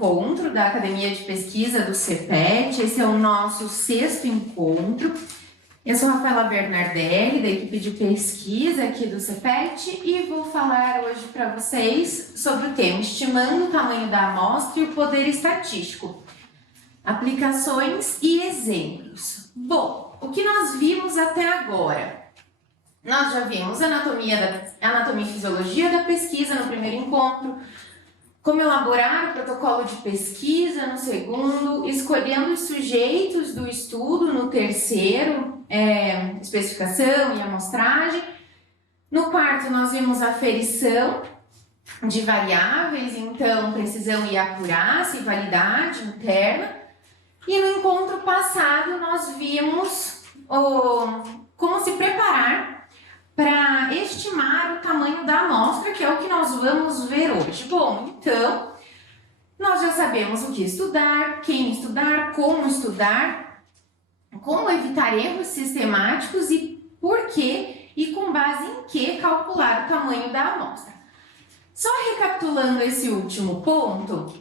encontro da Academia de Pesquisa do CEPET. Esse é o nosso 6º encontro. Eu sou Rafaela Bernardelli, da equipe de pesquisa aqui do CEPET, e vou falar hoje para vocês sobre o tema Estimando o tamanho da amostra e o poder estatístico, aplicações e exemplos. Bom, o que nós vimos até agora? Nós já vimos anatomia e fisiologia da pesquisa no primeiro encontro, como elaborar o protocolo de pesquisa no segundo, escolhendo os sujeitos do estudo no terceiro, especificação e amostragem. No quarto, nós vimos aferição de variáveis, então precisão e acurácia e validade interna. E no encontro passado, nós vimos como se preparar para estimar o tamanho da amostra, que é o que nós vamos ver hoje. Bom, então, nós já sabemos o que estudar, quem estudar, como evitar erros sistemáticos e por quê e com base em que calcular o tamanho da amostra. Só recapitulando esse último ponto,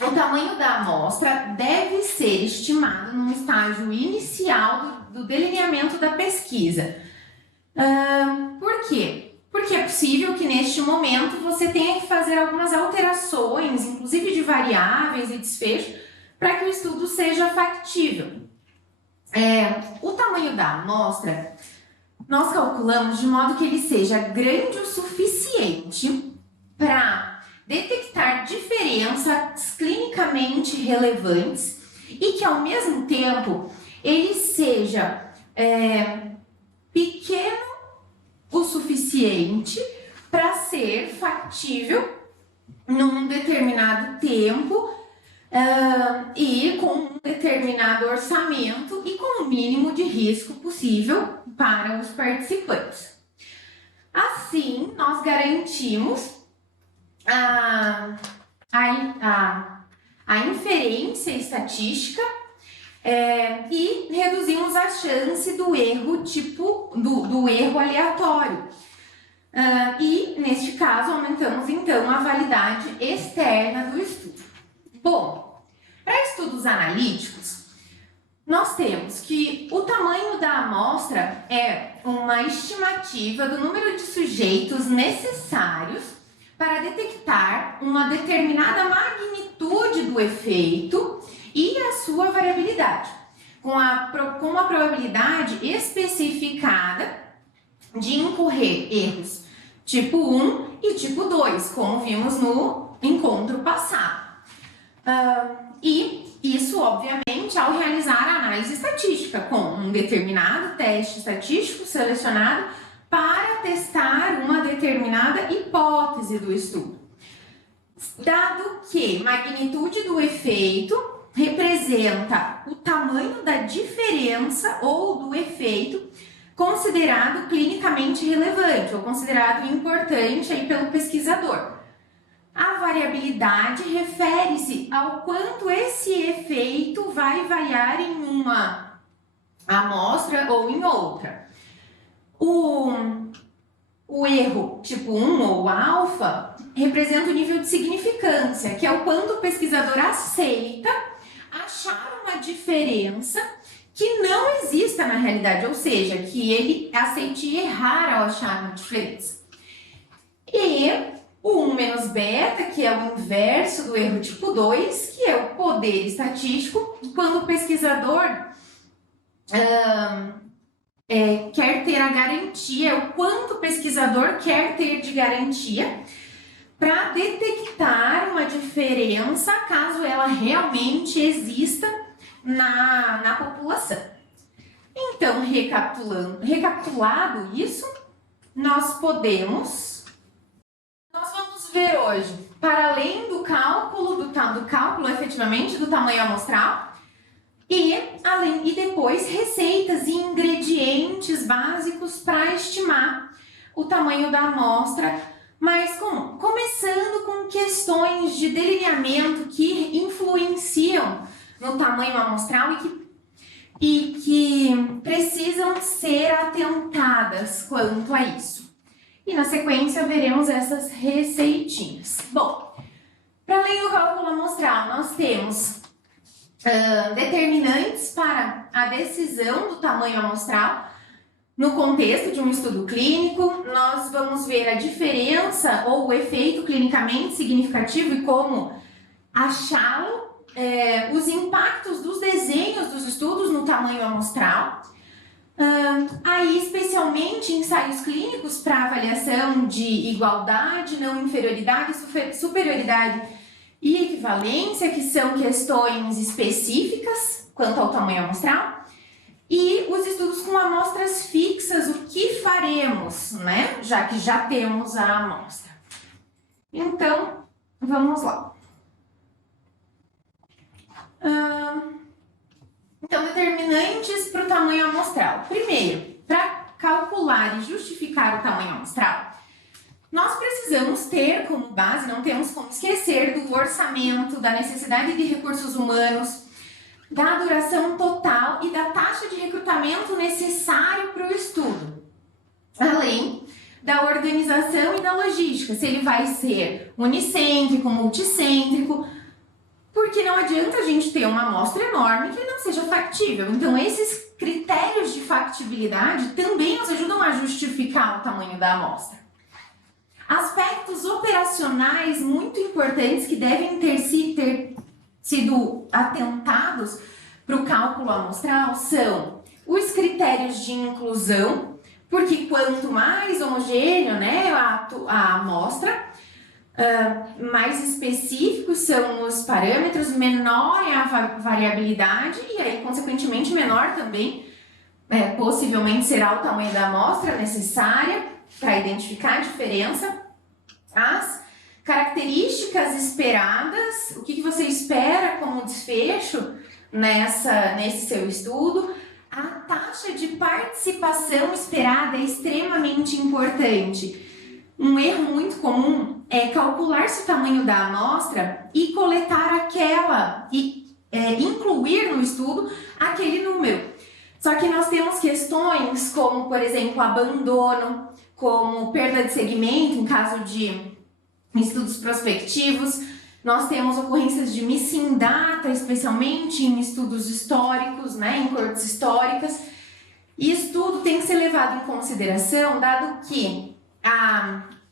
o tamanho da amostra deve ser estimado no estágio inicial do delineamento da pesquisa. Por quê? Porque é possível que neste momento você tenha que fazer algumas alterações, inclusive de variáveis e desfecho, para que o estudo seja factível. O tamanho da amostra nós calculamos de modo que ele seja grande o suficiente para detectar diferenças clinicamente relevantes e que ao mesmo tempo ele seja pequeno o suficiente para ser factível num determinado tempo e com um determinado orçamento e com o mínimo de risco possível para os participantes. Assim, nós garantimos a inferência estatística e reduzimos a chance do erro do erro aleatório. E, neste caso, aumentamos então a validade externa do estudo. Bom, para estudos analíticos, nós temos que o tamanho da amostra é uma estimativa do número de sujeitos necessários para detectar uma determinada magnitude do efeito e a sua variabilidade, com uma probabilidade especificada de incorrer erros tipo 1 e tipo 2, como vimos no encontro passado. E isso, obviamente, ao realizar a análise estatística, com um determinado teste estatístico selecionado para testar uma determinada hipótese do estudo. Dado que magnitude do efeito representa o tamanho da diferença ou do efeito considerado clinicamente relevante ou considerado importante aí pelo pesquisador. A variabilidade refere-se ao quanto esse efeito vai variar em uma amostra ou em outra. O erro tipo 1 ou alfa representa o nível de significância, que é o quanto o pesquisador aceita achar uma diferença que não exista na realidade, ou seja, que ele aceite errar ao achar uma diferença. E o 1 menos beta, que é o inverso do erro tipo 2, que é o poder estatístico, quando o pesquisador quer ter a garantia, o quanto o pesquisador quer ter de garantia para detectar uma diferença, caso ela realmente exista na população. Então, recapitulado isso, nós vamos ver hoje, para além do cálculo, efetivamente do tamanho amostral, e depois receitas e ingredientes básicos para estimar o tamanho da amostra, mas começando com questões de delineamento que influenciam no tamanho amostral e que precisam ser atentadas quanto a isso. E na sequência veremos essas receitinhas. Bom, para Também no cálculo amostral nós temos determinantes para a decisão do tamanho amostral. No contexto de um estudo clínico, nós vamos ver a diferença ou o efeito clinicamente significativo e como achá-lo, os impactos dos desenhos dos estudos no tamanho amostral. Aí, especialmente ensaios clínicos para avaliação de igualdade, não inferioridade, superioridade e equivalência, que são questões específicas quanto ao tamanho amostral. E os estudos com amostras fixas, o que faremos, né? Já que já temos a amostra. Então, vamos lá. Então, determinantes para o tamanho amostral. Primeiro, para calcular e justificar o tamanho amostral, nós precisamos ter como base, não temos como esquecer do orçamento, da necessidade de recursos humanos, da duração total e da taxa de recrutamento necessário para o estudo, além da organização e da logística, se ele vai ser unicêntrico, multicêntrico, porque não adianta a gente ter uma amostra enorme que não seja factível. Então, esses critérios de factibilidade também nos ajudam a justificar o tamanho da amostra. Aspectos operacionais muito importantes que devem ter sido atentados para o cálculo amostral são os critérios de inclusão, porque quanto mais homogêneo, né, a amostra, mais específicos são os parâmetros, menor é a variabilidade e aí, consequentemente, menor também, possivelmente será o tamanho da amostra necessária para identificar a diferença. As características esperadas, o que você espera como desfecho nesse seu estudo. A taxa de participação esperada é extremamente importante. Um erro muito comum é calcular-se o tamanho da amostra e coletar incluir no estudo aquele número. Só que nós temos questões como, por exemplo, abandono, como perda de segmento em caso de estudos prospectivos. Nós temos ocorrências de missing data, especialmente em estudos históricos, né, em cortes históricas. E isso tudo tem que ser levado em consideração, dado que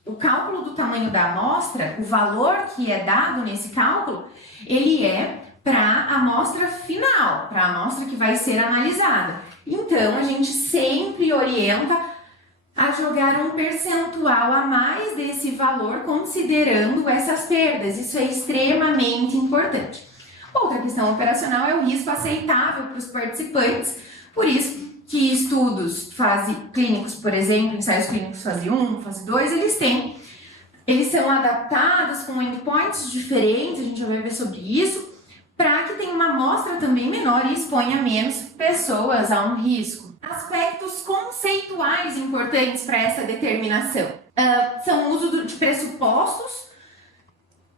o cálculo do tamanho da amostra, o valor que é dado nesse cálculo, ele é para a amostra final, para a amostra que vai ser analisada. Então, a gente sempre orienta a jogar um percentual a mais desse valor, considerando essas perdas. Isso é extremamente importante. Outra questão operacional é o risco aceitável para os participantes, por isso que estudos clínicos, por exemplo, ensaios clínicos fase 1, fase 2, eles são adaptados com endpoints diferentes, a gente já vai ver sobre isso, para que tenha uma amostra também menor e exponha menos pessoas a um risco. Aspectos conceituais importantes para essa determinação são o uso de pressupostos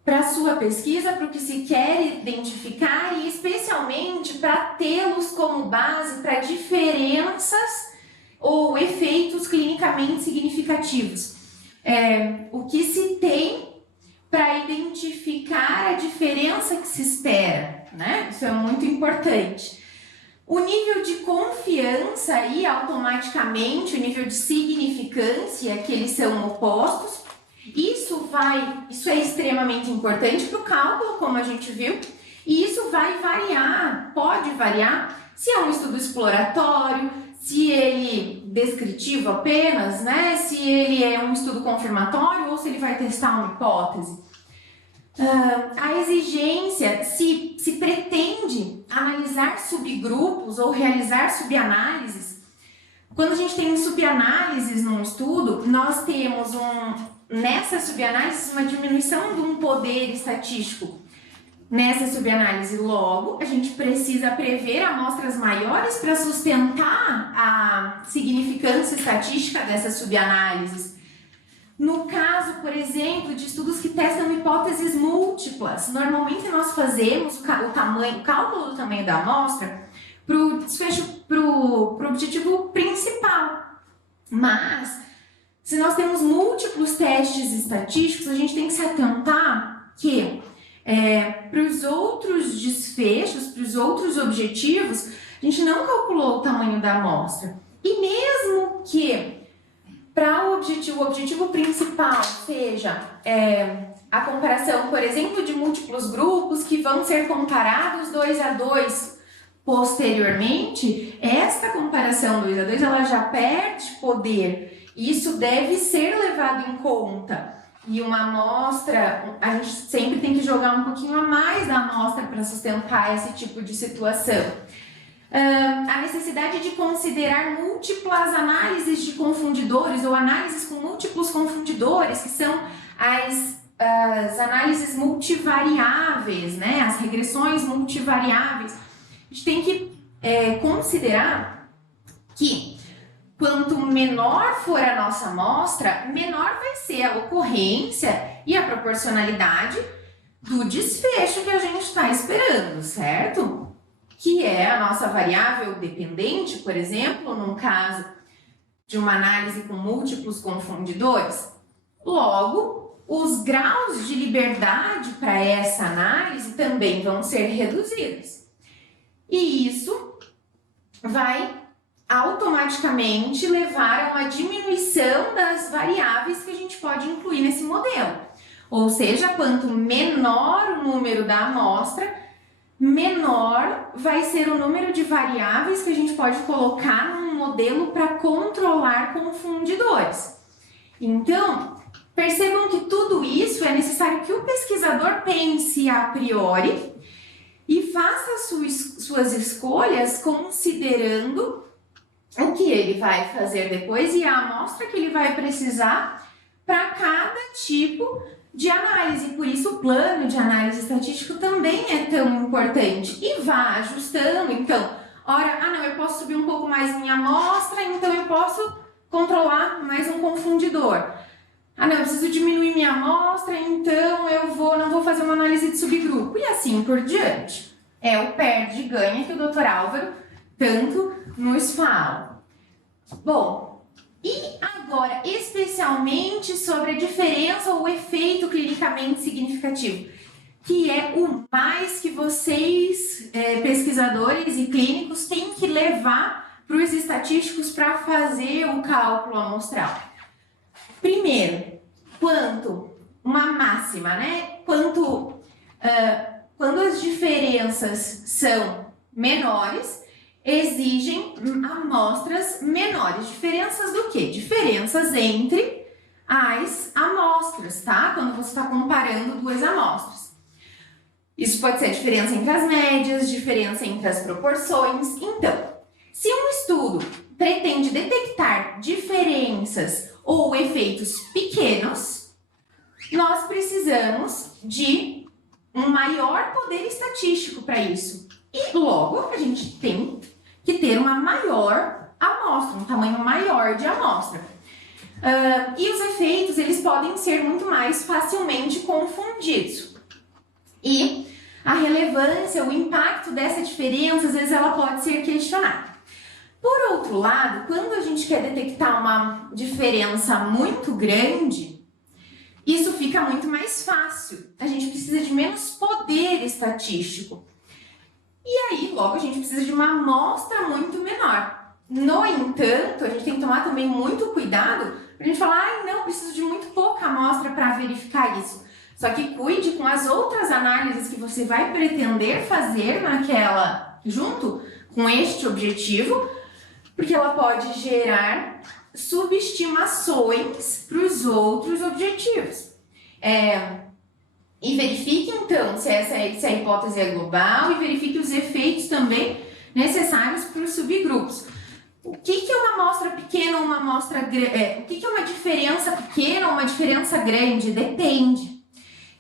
para a sua pesquisa, para o que se quer identificar e especialmente para tê-los como base para diferenças ou efeitos clinicamente significativos. O que se tem para identificar a diferença que se espera, né? Isso é muito importante. O nível de confiança e automaticamente o nível de significância, que eles são opostos. Isso é extremamente importante para o cálculo, como a gente viu, e isso vai variar, pode variar, se é um estudo exploratório, se ele é descritivo apenas, né? Se ele é um estudo confirmatório ou se ele vai testar uma hipótese. A exigência, se pretende analisar subgrupos ou realizar subanálises. Quando a gente tem subanálises num estudo, nós temos nessas subanálises uma diminuição de um poder estatístico. Nessa subanálise, logo, a gente precisa prever amostras maiores para sustentar a significância estatística dessas subanálises. No caso, por exemplo, de estudos que testam hipóteses múltiplas, normalmente nós fazemos o cálculo do tamanho da amostra para o desfecho, para o objetivo principal. Mas, se nós temos múltiplos testes estatísticos, a gente tem que se atentar que para os outros desfechos, para os outros objetivos, a gente não calculou o tamanho da amostra. E mesmo que para o objetivo principal seja a comparação, por exemplo, de múltiplos grupos que vão ser comparados 2 a 2 posteriormente, esta comparação 2 a 2 ela já perde poder. Isso deve ser levado em conta. E uma amostra, a gente sempre tem que jogar um pouquinho a mais da amostra para sustentar esse tipo de situação. A necessidade de considerar múltiplas análises de confundidores ou análises com múltiplos confundidores, que são as análises multivariáveis, né? As regressões multivariáveis. A gente tem que considerar que quanto menor for a nossa amostra, menor vai ser a ocorrência e a proporcionalidade do desfecho que a gente está esperando, certo? Que é a nossa variável dependente, por exemplo, num caso de uma análise com múltiplos confundidores. Logo, os graus de liberdade para essa análise também vão ser reduzidos. E isso vai automaticamente levar a uma diminuição das variáveis que a gente pode incluir nesse modelo. Ou seja, quanto menor o número da amostra, menor vai ser o número de variáveis que a gente pode colocar num modelo para controlar confundidores. Então, percebam que tudo isso é necessário que o pesquisador pense a priori e faça suas escolhas considerando o que ele vai fazer depois e a amostra que ele vai precisar para cada tipo de análise. Por isso o plano de análise estatístico também é tão importante. E vá ajustando, então, não, eu posso subir um pouco mais minha amostra, então eu posso controlar mais um confundidor. Não, eu preciso diminuir minha amostra, então eu não vou fazer uma análise de subgrupo. E assim por diante. É o perde e ganha que o Dr. Álvaro tanto nos fala. Bom, e agora, especialmente sobre a diferença ou o efeito clinicamente significativo, que é o mais que vocês, pesquisadores e clínicos, têm que levar para os estatísticos para fazer o cálculo amostral. Primeiro, uma máxima, né? Quando as diferenças são menores, exigem amostras menores. Diferenças do quê? Diferenças entre as amostras, tá? Quando você está comparando duas amostras. Isso pode ser a diferença entre as médias, diferença entre as proporções. Então, se um estudo pretende detectar diferenças ou efeitos pequenos, nós precisamos de um maior poder estatístico para isso. E logo a gente tem que ter uma maior amostra, um tamanho maior de amostra. E os efeitos, eles podem ser muito mais facilmente confundidos. E a relevância, o impacto dessa diferença, às vezes ela pode ser questionada. Por outro lado, quando a gente quer detectar uma diferença muito grande, isso fica muito mais fácil. A gente precisa de menos poder estatístico. E aí, logo, a gente precisa de uma amostra muito menor. No entanto, a gente tem que tomar também muito cuidado para a gente falar, não, preciso de muito pouca amostra para verificar isso. Só que cuide com as outras análises que você vai pretender fazer junto com este objetivo, porque ela pode gerar subestimações para os outros objetivos. E verifique, então, se a hipótese é global e verifique os efeitos também necessários para os subgrupos. O que é uma amostra pequena ou uma amostra grande? O que é uma diferença pequena ou uma diferença grande? Depende.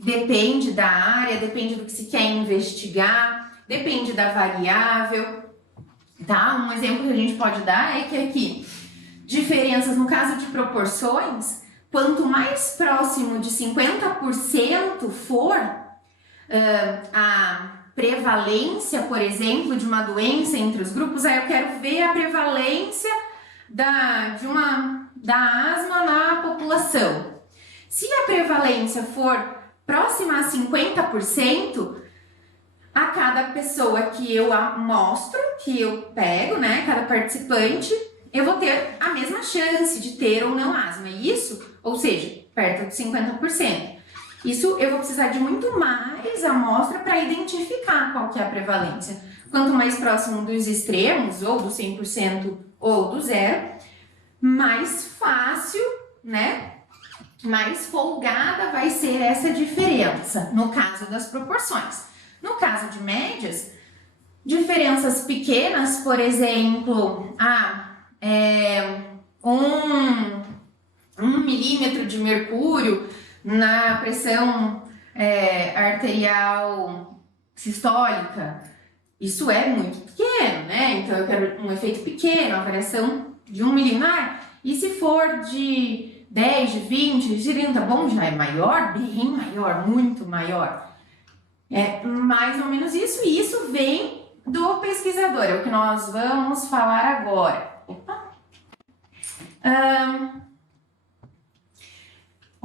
Depende da área, depende do que se quer investigar, depende da variável. Tá? Um exemplo que a gente pode dar é que aqui, diferenças no caso de proporções, quanto mais próximo de 50% for a prevalência, por exemplo, de uma doença entre os grupos, aí eu quero ver a prevalência da asma na população. Se a prevalência for próxima a 50%, a cada pessoa que eu mostro, que eu pego, né, cada participante, eu vou ter a mesma chance de ter ou não asma. Isso, ou seja, perto de 50%. Isso eu vou precisar de muito mais amostra para identificar qual que é a prevalência. Quanto mais próximo dos extremos, ou do 100% ou do zero, mais fácil, né? Mais folgada vai ser essa diferença, no caso das proporções. No caso de médias, diferenças pequenas, por exemplo, um milímetro de mercúrio na pressão arterial sistólica, isso é muito pequeno, né? Então eu quero um efeito pequeno, a variação de 1 milímetro. E se for de 10, de 20, de 30, bom, já é maior, bem maior, muito maior. É mais ou menos isso, e isso vem do pesquisador, é o que nós vamos falar agora.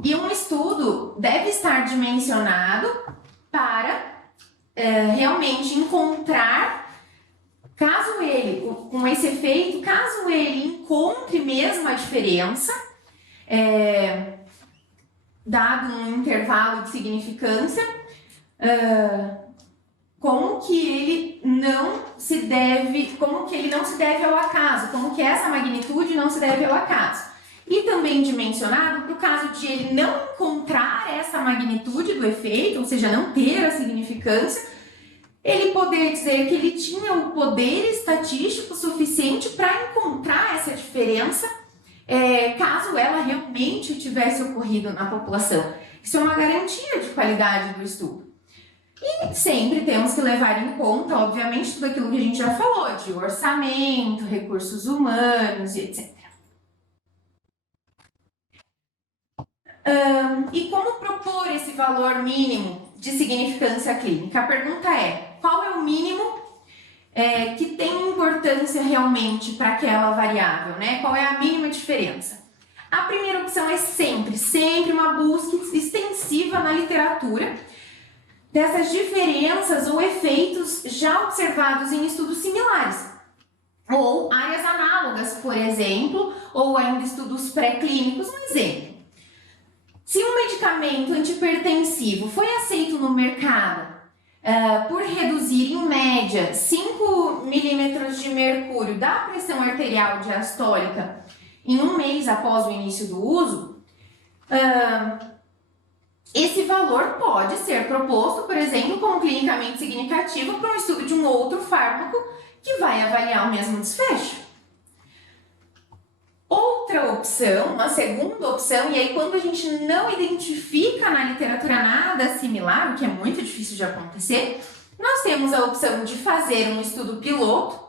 E um estudo deve estar dimensionado para realmente encontrar, caso ele, com esse efeito, caso ele encontre mesmo a diferença, dado um intervalo de significância, como que ele não se deve ao acaso, como que essa magnitude não se deve ao acaso. E também dimensionado para o caso de ele não encontrar essa magnitude do efeito, ou seja, não ter a significância, ele poder dizer que ele tinha o poder estatístico suficiente para encontrar essa diferença, caso ela realmente tivesse ocorrido na população. Isso é uma garantia de qualidade do estudo. E sempre temos que levar em conta, obviamente, tudo aquilo que a gente já falou, de orçamento, recursos humanos e etc. E como propor esse valor mínimo de significância clínica? A pergunta é, qual é o mínimo que tem importância realmente para aquela variável, né? Qual é a mínima diferença? A primeira opção é sempre uma busca extensiva na literatura dessas diferenças ou efeitos já observados em estudos similares, ou áreas análogas, por exemplo, ou ainda estudos pré-clínicos. Um exemplo. Se um medicamento antihipertensivo foi aceito no mercado por reduzir, em média, 5 milímetros de mercúrio da pressão arterial diastólica em um mês após o início do uso, esse valor pode ser proposto, por exemplo, como clinicamente significativo para um estudo de um outro fármaco que vai avaliar o mesmo desfecho. Outra opção, uma segunda opção, e aí quando a gente não identifica na literatura nada similar, o que é muito difícil de acontecer, nós temos a opção de fazer um estudo piloto,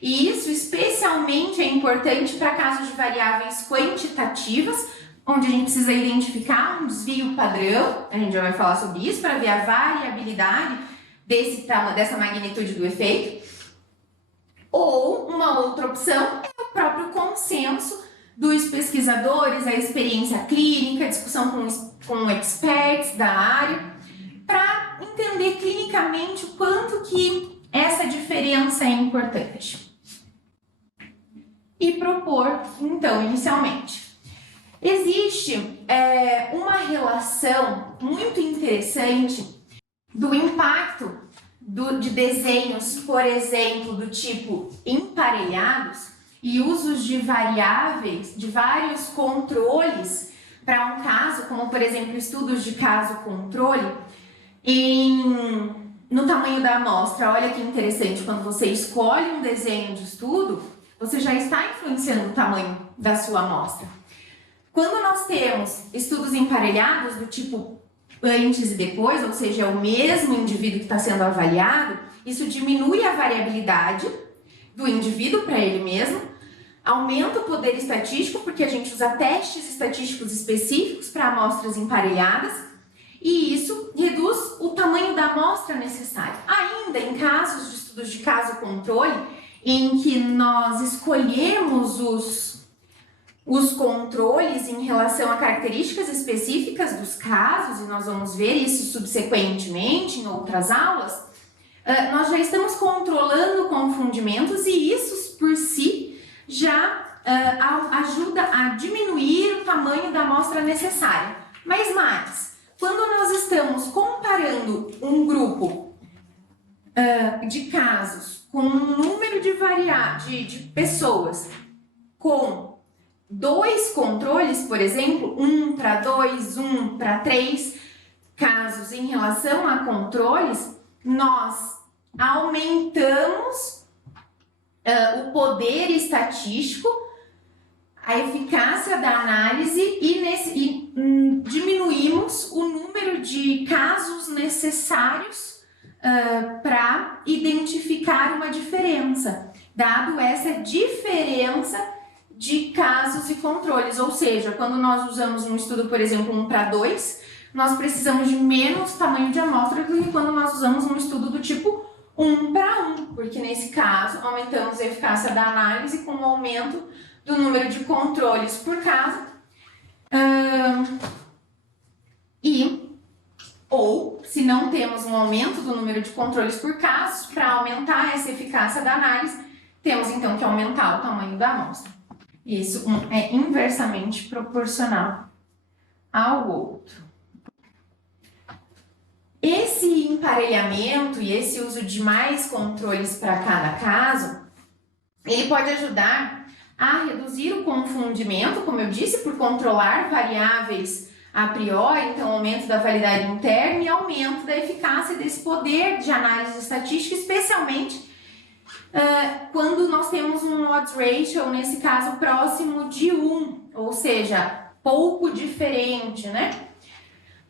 e isso especialmente é importante para casos de variáveis quantitativas, onde a gente precisa identificar um desvio padrão, a gente já vai falar sobre isso, para ver a variabilidade dessa magnitude do efeito. Ou uma outra opção é o próprio consenso dos pesquisadores, a experiência clínica, a discussão com experts da área, para entender clinicamente o quanto que essa diferença é importante. E propor, então, inicialmente. Existe uma relação muito interessante do impacto de desenhos, por exemplo, do tipo emparelhados e usos de variáveis, de vários controles para um caso, como por exemplo estudos de caso-controle, no tamanho da amostra. Olha que interessante, quando você escolhe um desenho de estudo, você já está influenciando o tamanho da sua amostra. Quando nós temos estudos emparelhados do tipo antes e depois, ou seja, é o mesmo indivíduo que está sendo avaliado, isso diminui a variabilidade do indivíduo para ele mesmo, aumenta o poder estatístico, porque a gente usa testes estatísticos específicos para amostras emparelhadas, e isso reduz o tamanho da amostra necessária. Ainda em casos de estudos de caso-controle, em que nós escolhemos os controles em relação a características específicas dos casos, e nós vamos ver isso subsequentemente em outras aulas, nós já estamos controlando confundimentos e isso por si já ajuda a diminuir o tamanho da amostra necessária. Mas mais, quando nós estamos comparando um grupo de casos com um número de pessoas com 2 controles, por exemplo, 1 para 2, 1 para 3 casos em relação a controles, nós aumentamos o poder estatístico, a eficácia da análise e diminuímos o número de casos necessários para identificar uma diferença, dado essa diferença de casos e controles, ou seja, quando nós usamos um estudo, por exemplo, 1 para 2, nós precisamos de menos tamanho de amostra do que quando nós usamos um estudo do tipo 1 para 1, porque nesse caso aumentamos a eficácia da análise com o aumento do número de controles por caso, ou se não temos um aumento do número de controles por casos, para aumentar essa eficácia da análise, temos então que aumentar o tamanho da amostra. Isso é inversamente proporcional ao outro. Esse emparelhamento e esse uso de mais controles para cada caso, ele pode ajudar a reduzir o confundimento, como eu disse, por controlar variáveis a priori, então aumento da validade interna e aumento da eficácia desse poder de análise estatística, especialmente quando nós temos um odds ratio, nesse caso, próximo de 1, ou seja, pouco diferente, né?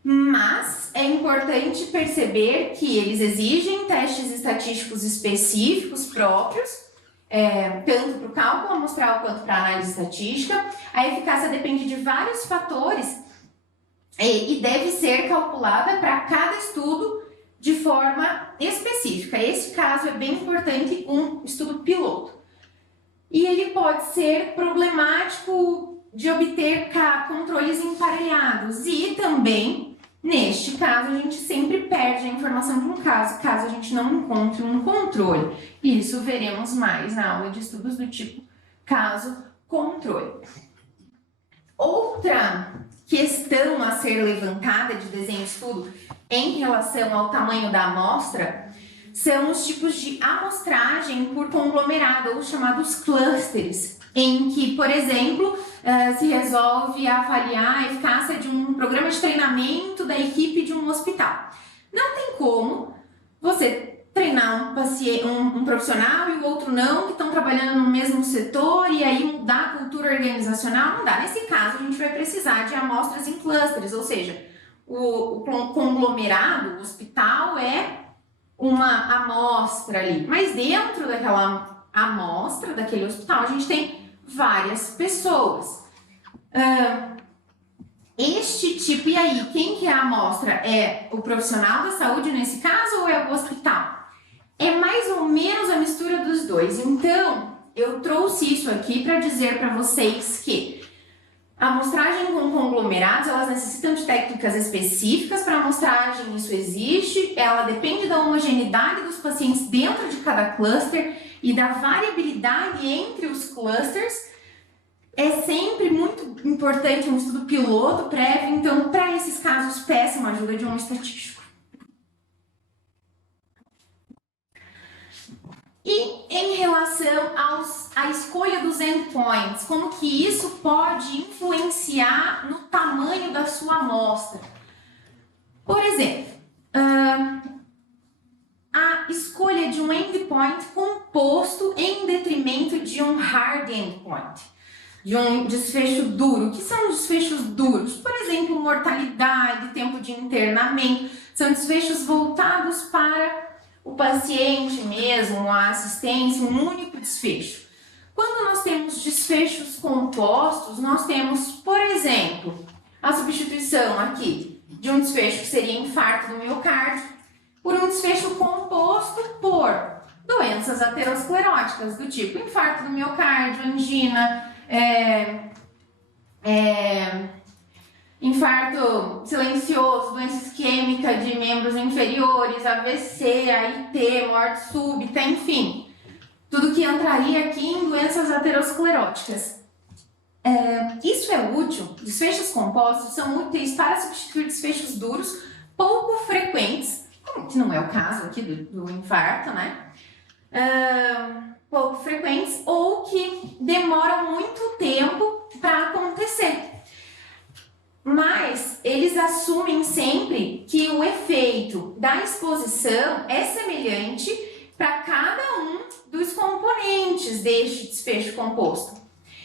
Mas é importante perceber que eles exigem testes estatísticos específicos próprios, tanto para o cálculo amostral quanto para a análise estatística. A eficácia depende de vários fatores e deve ser calculada para cada estudo de forma específica. Esse caso é bem importante, um estudo piloto. E ele pode ser problemático de obter controles emparelhados e também, neste caso, a gente sempre perde a informação de um caso a gente não encontre um controle. Isso veremos mais na aula de estudos do tipo caso-controle. Outra questão a ser levantada de desenho de estudo em relação ao tamanho da amostra são os tipos de amostragem por conglomerado, ou chamados clusters, em que, por exemplo, se resolve avaliar a eficácia de um programa de treinamento da equipe de um hospital. Não tem como você treinar um profissional e o outro não, que estão trabalhando no mesmo setor, e aí mudar a cultura organizacional, não dá. Nesse caso, a gente vai precisar de amostras em clusters, ou seja, o conglomerado, o hospital é uma amostra ali, mas dentro daquela amostra, daquele hospital, a gente tem várias pessoas. Este tipo, e aí, quem que é a amostra? É o profissional da saúde nesse caso ou é o hospital? É mais ou menos a mistura dos dois. Então, eu trouxe isso aqui para dizer para vocês que a amostragem com conglomerados, elas necessitam de técnicas específicas para amostragem, isso existe, ela depende da homogeneidade dos pacientes dentro de cada cluster e da variabilidade entre os clusters. É sempre muito importante um estudo piloto prévio, então, para esses casos, peçam a ajuda de um estatístico. E em relação à escolha dos endpoints, como que isso pode influenciar no tamanho da sua amostra? Por exemplo, a escolha de um endpoint composto em detrimento de um hard endpoint, de um desfecho duro. O que são desfechos duros? Por exemplo, mortalidade, tempo de internamento, são desfechos voltados para o paciente mesmo, a assistência, um único desfecho. Quando nós temos desfechos compostos, nós temos, por exemplo, a substituição aqui de um desfecho que seria infarto do miocárdio por um desfecho composto por doenças ateroscleróticas do tipo infarto do miocárdio, angina, infarto silencioso, doença isquêmica de membros inferiores, AVC, AIT, morte súbita, enfim, tudo que entraria aqui em doenças ateroscleróticas. Isso é útil, desfechos compostos são úteis para substituir desfechos duros pouco frequentes, que não é o caso aqui do infarto, né? Pouco frequentes ou que demoram muito tempo para acontecer. Mas eles assumem sempre que o efeito da exposição é semelhante para cada um dos componentes deste desfecho composto.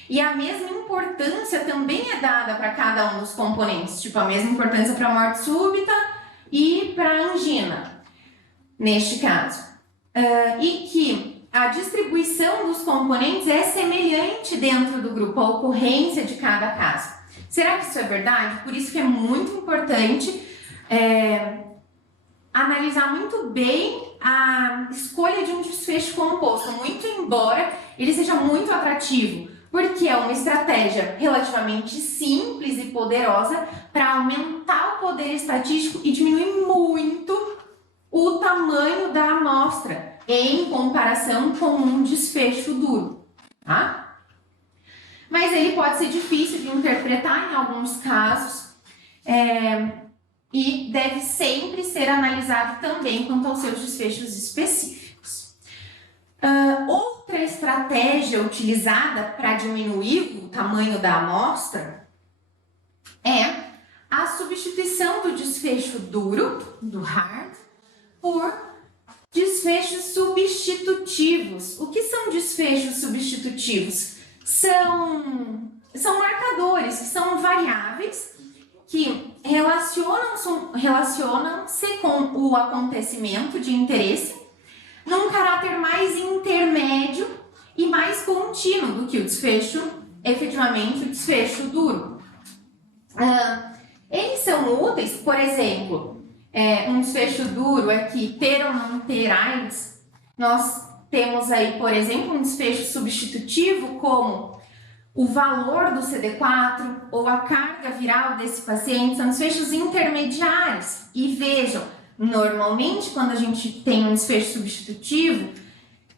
E a mesma importância também é dada para cada um dos componentes, tipo a mesma importância para a morte súbita e para a angina, neste caso. E que a distribuição dos componentes é semelhante dentro do grupo, a ocorrência de cada caso. Será que isso é verdade? Por isso que é muito importante analisar muito bem a escolha de um desfecho composto, muito embora ele seja muito atrativo, porque é uma estratégia relativamente simples e poderosa para aumentar o poder estatístico e diminuir muito o tamanho da amostra em comparação com um desfecho duro, tá? Mas ele pode ser difícil de interpretar em alguns casos e deve sempre ser analisado também quanto aos seus desfechos específicos. Outra estratégia utilizada para diminuir o tamanho da amostra é a substituição do desfecho duro, do hard, por desfechos substitutivos. O que são desfechos substitutivos? São marcadores, que são variáveis que relacionam-se com o acontecimento de interesse num caráter mais intermédio e mais contínuo do que o desfecho, efetivamente, o desfecho duro. Eles são úteis, por exemplo, um desfecho duro é que ter ou não ter AIDS, nós temos aí, por exemplo, um desfecho substitutivo como o valor do CD4 ou a carga viral desse paciente, são desfechos intermediários. E vejam, normalmente quando a gente tem um desfecho substitutivo,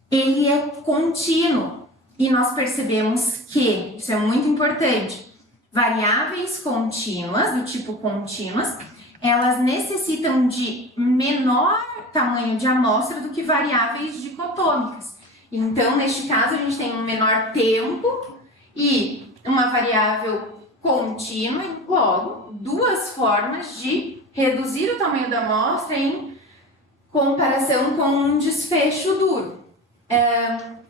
ele é contínuo e nós percebemos que, isso é muito importante, variáveis contínuas, do tipo contínuas, elas necessitam de menor tamanho de amostra do que variáveis dicotômicas. Então, neste caso, a gente tem um menor tempo e uma variável contínua, logo, duas formas de reduzir o tamanho da amostra em comparação com um desfecho duro.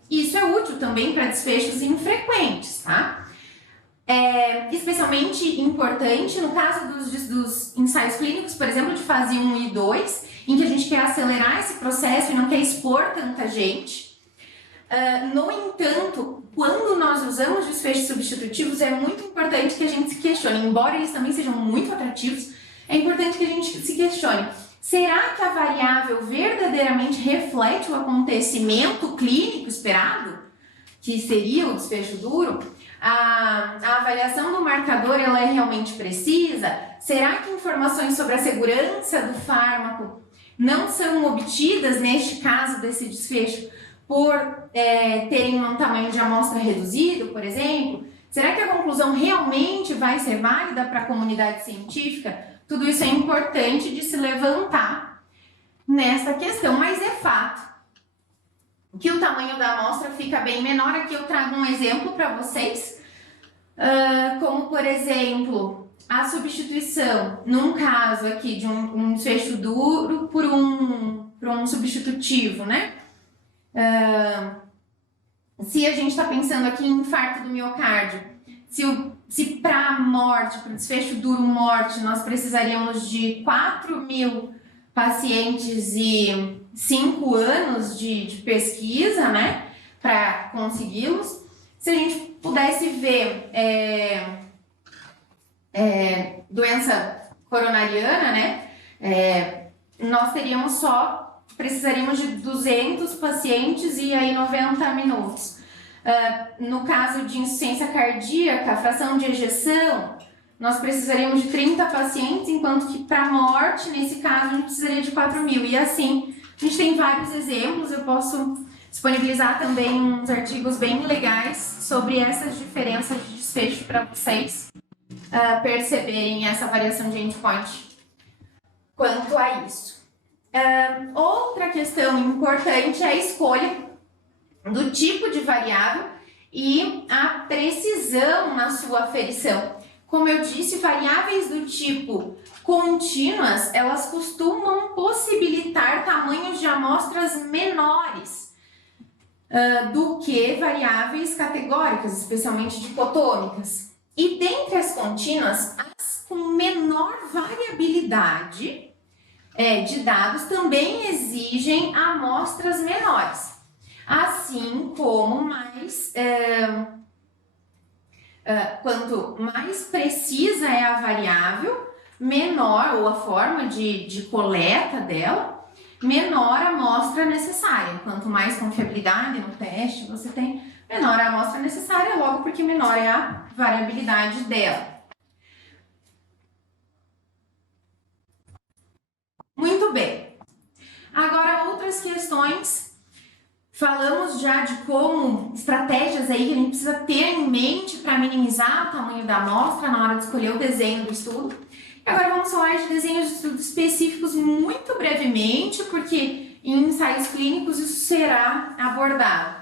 Isso é útil também para desfechos infrequentes, tá? Especialmente importante no caso dos ensaios clínicos, por exemplo, de fase 1 e 2, em que a gente quer acelerar esse processo e não quer expor tanta gente. No entanto, quando nós usamos desfechos substitutivos, é muito importante que a gente se questione, embora eles também sejam muito atrativos, é importante que a gente se questione. Será que a variável verdadeiramente reflete o acontecimento clínico esperado, que seria o desfecho duro? A avaliação do marcador ela é realmente precisa? Será que informações sobre a segurança do fármaco não são obtidas, neste caso desse desfecho, por terem um tamanho de amostra reduzido, por exemplo? Será que a conclusão realmente vai ser válida para a comunidade científica? Tudo isso é importante de se levantar nessa questão, mas é fato que o tamanho da amostra fica bem menor. Aqui eu trago um exemplo para vocês, como por exemplo, a substituição, num caso aqui de um desfecho duro por um substitutivo, né? Se a gente está pensando aqui em infarto do miocárdio, se para a morte, para o desfecho duro morte, nós precisaríamos de 4.000 pacientes e 5 anos de pesquisa, né, para consegui-los. Se a gente pudesse ver doença coronariana, né, nós precisaríamos de 200 pacientes e aí 90 minutos. No caso de insuficiência cardíaca, fração de ejeção, nós precisaríamos de 30 pacientes, enquanto que para morte, nesse caso, a gente precisaria de 4.000. E assim, a gente tem vários exemplos, eu posso disponibilizar também uns artigos bem legais sobre essas diferenças de desfecho para vocês perceberem essa variação de endpoint quanto a isso. Outra questão importante é a escolha do tipo de variável e a precisão na sua aferição. Como eu disse, variáveis do tipo contínuas, elas costumam possibilitar tamanhos de amostras menores do que variáveis categóricas, especialmente dicotômicas. E dentre as contínuas, as com menor variabilidade de dados também exigem amostras menores, assim como quanto mais precisa é a variável, menor, ou a forma de coleta dela, menor a amostra necessária. Quanto mais confiabilidade no teste você tem, menor a amostra necessária, logo porque menor é a variabilidade dela. Muito bem. Agora, outras questões. Falamos já de como estratégias aí que a gente precisa ter em mente para minimizar o tamanho da amostra na hora de escolher o desenho do estudo. E agora vamos falar de desenhos de estudos específicos muito brevemente, porque em ensaios clínicos isso será abordado.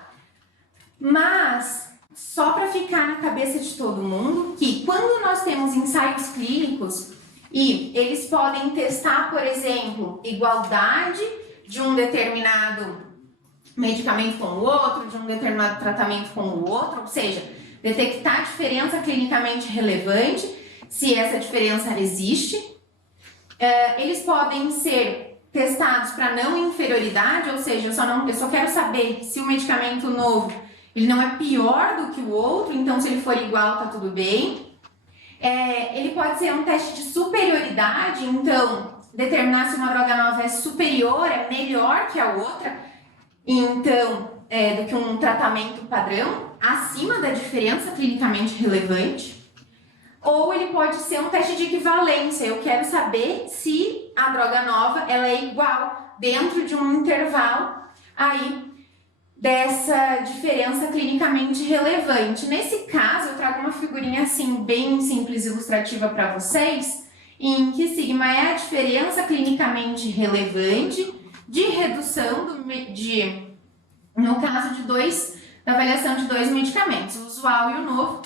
Mas, só para ficar na cabeça de todo mundo, que quando nós temos ensaios clínicos e eles podem testar, por exemplo, igualdade de um determinado medicamento com o outro, de um determinado tratamento com o outro, ou seja, detectar diferença clinicamente relevante, se essa diferença existe. Eles podem ser testados para não inferioridade, ou seja, eu só quero saber se o medicamento novo ele não é pior do que o outro, então se ele for igual tá tudo bem. Ele pode ser um teste de superioridade, então determinar se uma droga nova é superior, é melhor que a outra, então do que um tratamento padrão, acima da diferença clinicamente relevante. Ou ele pode ser um teste de equivalência, eu quero saber se a droga nova ela é igual dentro de um intervalo aí dessa diferença clinicamente relevante. Nesse caso, eu trago uma figurinha assim bem simples e ilustrativa para vocês, em que sigma é a diferença clinicamente relevante de redução no caso da avaliação de dois medicamentos, o usual e o novo,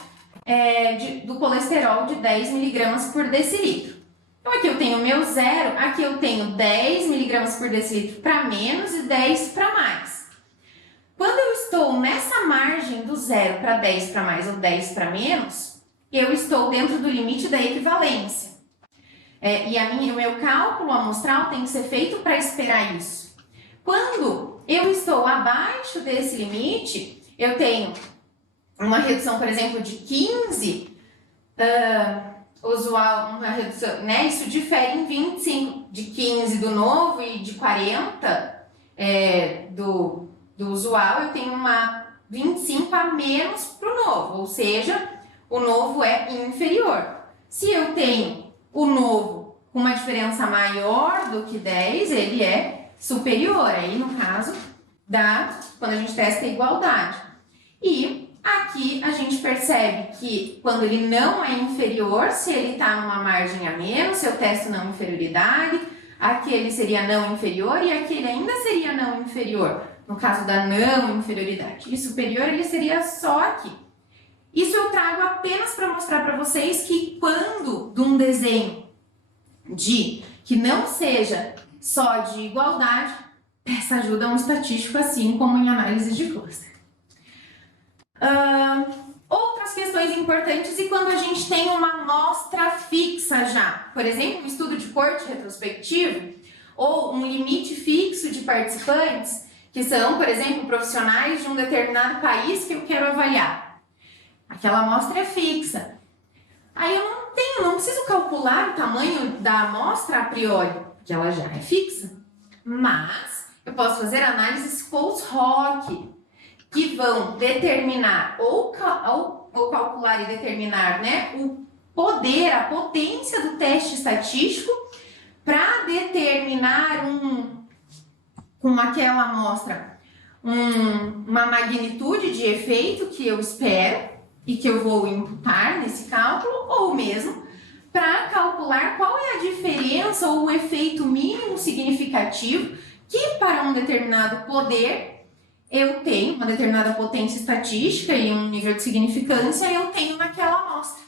do colesterol de 10 mg por decilitro. Então aqui eu tenho o meu zero, aqui eu tenho 10 mg por decilitro para menos e 10 para mais. Quando eu estou nessa margem do 0 para 10 para mais ou 10 para menos, eu estou dentro do limite da equivalência. O meu cálculo amostral tem que ser feito para esperar isso. Quando eu estou abaixo desse limite, eu tenho uma redução, por exemplo, de 15, usual, uma redução, né? Isso difere em 25, de 15 do novo e de 40 do usual, eu tenho uma 25 a menos para o novo, ou seja, o novo é inferior. Se eu tenho o novo com uma diferença maior do que 10, ele é superior, aí no caso, quando a gente testa a igualdade. E aqui a gente percebe que quando ele não é inferior, se ele está numa margem a menos, se eu testo não inferioridade, aqui ele seria não inferior e aqui ele ainda seria não inferior. No caso da não inferioridade. E superior, ele seria só aqui. Isso eu trago apenas para mostrar para vocês que quando de um desenho que não seja só de igualdade, peça ajuda a um estatístico, assim como em análise de cluster. Outras questões importantes e quando a gente tem uma amostra fixa já. Por exemplo, um estudo de corte retrospectivo ou um limite fixo de participantes, que são, por exemplo, profissionais de um determinado país que eu quero avaliar. Aquela amostra é fixa. Aí eu não preciso calcular o tamanho da amostra a priori, porque ela já é fixa. Mas eu posso fazer análises post-hoc. que vão determinar ou calcular e determinar, né, o poder, a potência do teste estatístico para determinar com aquela amostra uma magnitude de efeito que eu espero e que eu vou imputar nesse cálculo, ou mesmo para calcular qual é a diferença ou o efeito mínimo significativo que para um determinado poder eu tenho, uma determinada potência estatística e um nível de significância eu tenho naquela amostra.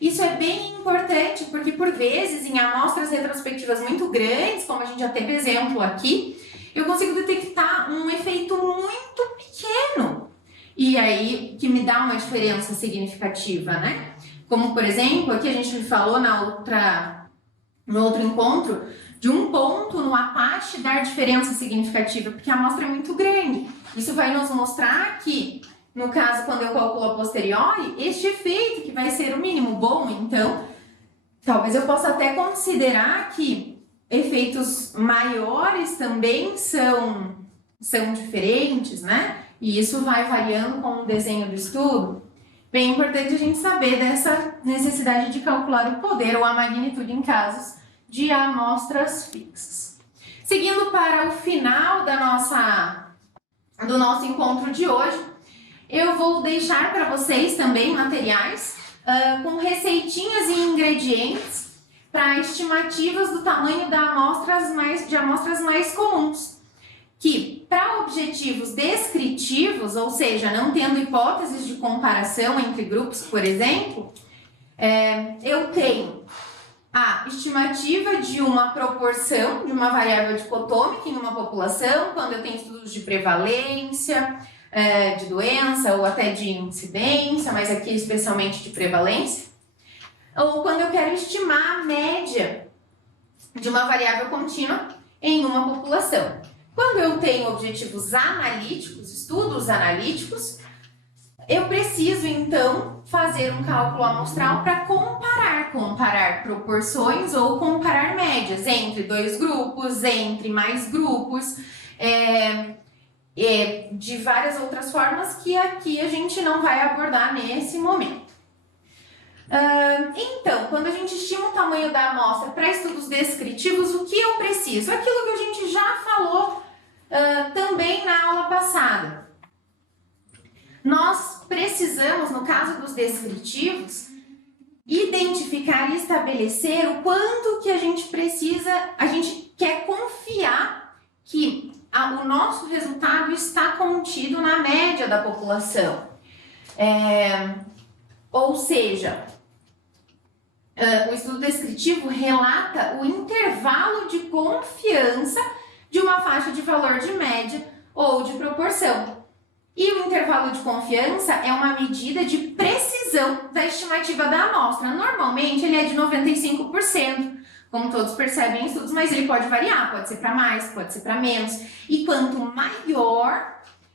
Isso é bem importante porque, por vezes, em amostras retrospectivas muito grandes, como a gente já teve exemplo aqui, eu consigo detectar um efeito muito pequeno e aí que me dá uma diferença significativa, né? Como, por exemplo, aqui a gente falou no outro encontro de um ponto no Apache dar diferença significativa, porque a amostra é muito grande. Isso vai nos mostrar que, no caso, quando eu calculo a posteriori, este efeito que vai ser o mínimo. Bom, então, talvez eu possa até considerar que efeitos maiores também são diferentes, né? E isso vai variando com o desenho do estudo. Bem importante a gente saber dessa necessidade de calcular o poder ou a magnitude em casos de amostras fixas. Seguindo para o final do nosso encontro de hoje, eu vou deixar para vocês também materiais com receitinhas e ingredientes para estimativas do tamanho de amostras mais comuns, que para objetivos descritivos, ou seja, não tendo hipóteses de comparação entre grupos, por exemplo, eu tenho a estimativa de uma proporção de uma variável dicotômica em uma população, quando eu tenho estudos de prevalência, de doença ou até de incidência, mas aqui especialmente de prevalência, ou quando eu quero estimar a média de uma variável contínua em uma população. Quando eu tenho objetivos analíticos, estudos analíticos, eu preciso então fazer um cálculo amostral para comparar proporções ou comparar médias entre dois grupos, entre mais grupos, de várias outras formas que aqui a gente não vai abordar nesse momento. Então, quando a gente estima o tamanho da amostra para estudos descritivos, o que eu preciso? Aquilo que a gente já falou também na aula passada. Nós precisamos, no caso dos descritivos, identificar e estabelecer o quanto que a gente quer confiar que o nosso resultado está contido na média da população. Ou seja, o estudo descritivo relata o intervalo de confiança de uma faixa de valor de média ou de proporção. E o intervalo de confiança é uma medida de precisão da estimativa da amostra. Normalmente ele é de 95%, como todos percebem em estudos, mas ele pode variar, pode ser para mais, pode ser para menos. E quanto maior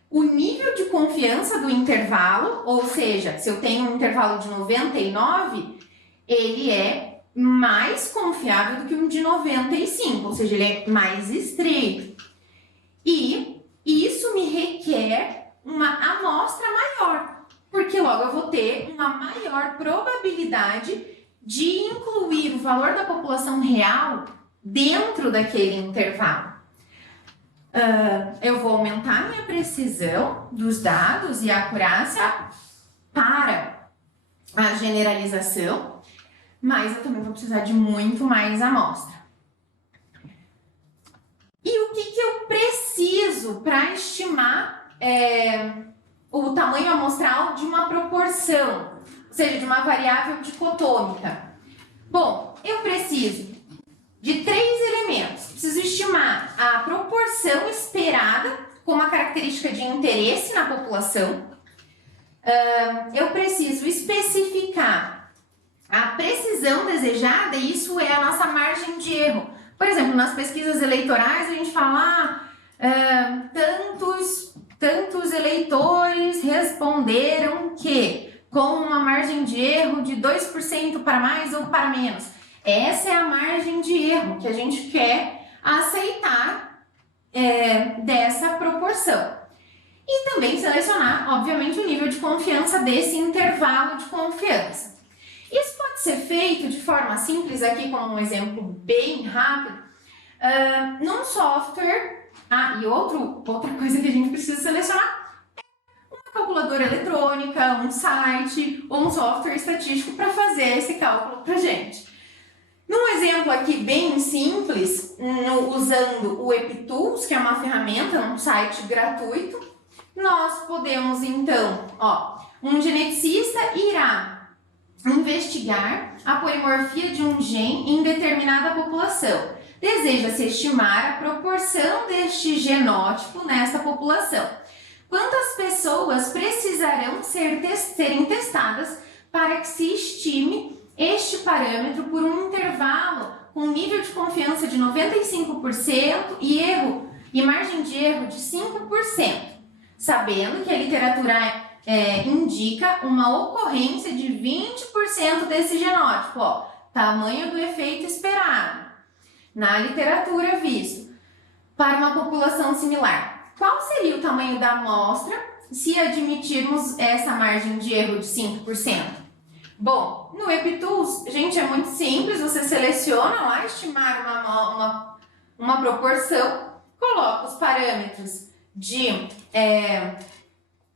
o nível de confiança do intervalo, ou seja, se eu tenho um intervalo de 99, ele é mais confiável do que um de 95, ou seja, ele é mais estreito. E isso me requer uma amostra maior, porque logo eu vou ter uma maior probabilidade de incluir o valor da população real dentro daquele intervalo. Eu vou aumentar minha precisão dos dados e a acurácia para a generalização, mas eu também vou precisar de muito mais amostra. E o que eu preciso para estimar o tamanho amostral de uma proporção, ou seja, de uma variável dicotômica? Bom, eu preciso de 3 elementos. Preciso estimar a proporção esperada com uma característica de interesse na população. Eu preciso especificar a precisão desejada, e isso é a nossa margem de erro. Por exemplo, nas pesquisas eleitorais a gente fala tantos eleitores responderam que com uma margem de erro de 2% para mais ou para menos. Essa é a margem de erro que a gente quer aceitar dessa proporção. e também selecionar, obviamente, o nível de confiança desse intervalo de confiança. Isso pode ser feito de forma simples, aqui com um exemplo bem rápido, num software. E outra coisa que a gente precisa selecionar é uma calculadora eletrônica, um site ou um software estatístico para fazer esse cálculo para a gente. Num exemplo aqui bem simples, usando o EpiTools, que é uma ferramenta, um site gratuito, nós podemos então, um geneticista irá investigar a polimorfia de um gene em determinada população. Deseja-se estimar a proporção deste genótipo nesta população. Quantas pessoas precisarão serem testadas para que se estime este parâmetro por um intervalo com nível de confiança de 95% e margem de erro de 5%, sabendo que a literatura indica uma ocorrência de 20% desse genótipo, tamanho do efeito esperado, na literatura visto, para uma população similar. Qual seria o tamanho da amostra se admitirmos essa margem de erro de 5%? Bom, no EpiTools, gente, é muito simples, você seleciona lá, estimar uma proporção, coloca os parâmetros de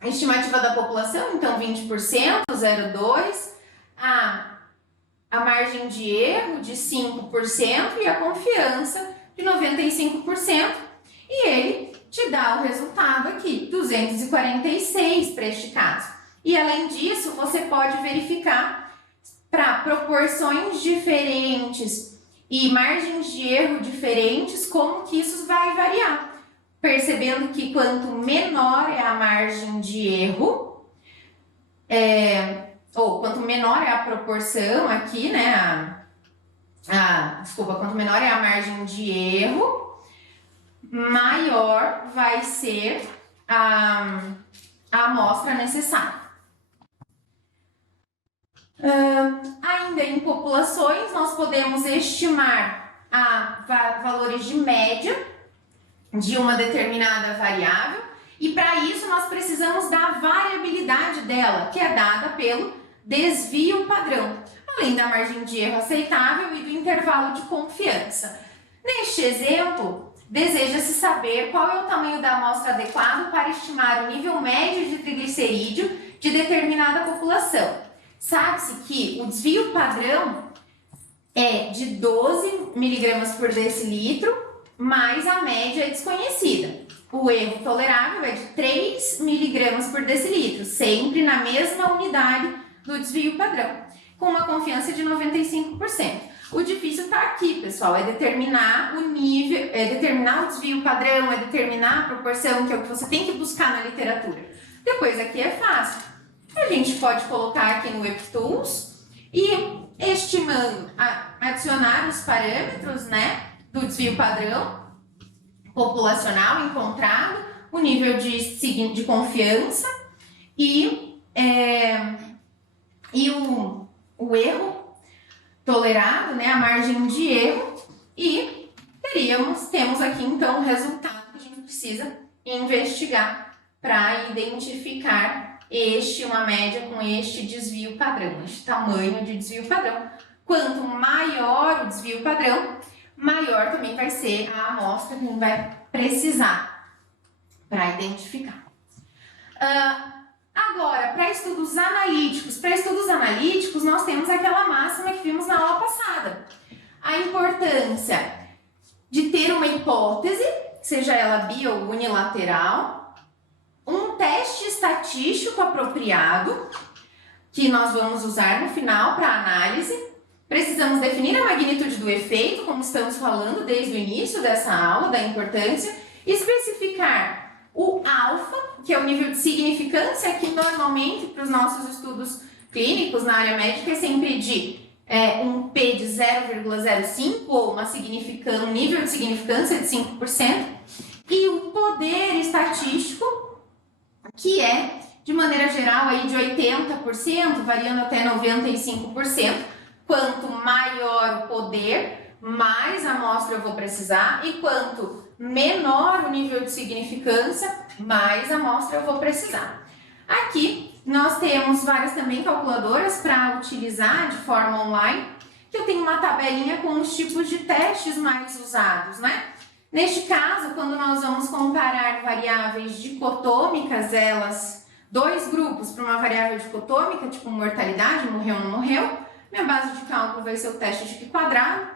estimativa da população, então 20%, 0,2%, a margem de erro de 5% e a confiança de 95%, e ele te dá o resultado aqui, 246 para este caso. E além disso, você pode verificar para proporções diferentes e margens de erro diferentes como que isso vai variar. Percebendo que quanto menor é a margem de erro, ou quanto menor é a proporção aqui, né? Quanto menor é a margem de erro, maior vai ser a amostra necessária. Ainda em populações, nós podemos estimar valores de média de uma determinada variável, e para isso nós precisamos da variabilidade dela, que é dada pelo desvio padrão, além da margem de erro aceitável e do intervalo de confiança. Neste exemplo, deseja-se saber qual é o tamanho da amostra adequado para estimar o nível médio de triglicerídeo de determinada população. Sabe-se que o desvio padrão é de 12 mg por decilitro, mas a média é desconhecida. O erro tolerável é de 3 mg por decilitro, sempre na mesma unidade do desvio padrão, com uma confiança de 95%. O difícil está aqui, pessoal, é determinar o nível, determinar o desvio padrão, é determinar a proporção, que é o que você tem que buscar na literatura. Depois aqui é fácil. A gente pode colocar aqui no EpiTools e estimando, adicionar os parâmetros, né, do desvio padrão populacional encontrado, o nível de confiança e o erro tolerado, né, a margem de erro, e temos aqui então o resultado que a gente precisa investigar para identificar uma média com este desvio padrão, este tamanho de desvio padrão. Quanto maior o desvio padrão, maior também vai ser a amostra que a gente vai precisar para identificar. Agora, para estudos analíticos, nós temos aquela máxima que vimos na aula passada. A importância de ter uma hipótese, seja ela bi ou unilateral, um teste estatístico apropriado, que nós vamos usar no final para análise. Precisamos definir a magnitude do efeito, como estamos falando desde o início dessa aula, da importância, especificar o alfa, que é o nível de significância, que normalmente para os nossos estudos clínicos na área médica é sempre de um P de 0,05 ou um nível de significância de 5%, e o poder estatístico, que é, de maneira geral, aí de 80%, variando até 95%. Quanto maior o poder, mais amostra eu vou precisar, e quanto menor o nível de significância, mais amostra eu vou precisar. Aqui nós temos várias também calculadoras para utilizar de forma online, que eu tenho uma tabelinha com os tipos de testes mais usados, né? Neste caso, quando nós vamos comparar variáveis dicotômicas, dois grupos para uma variável dicotômica, tipo mortalidade, morreu ou não morreu, minha base de cálculo vai ser o teste de π quadrado.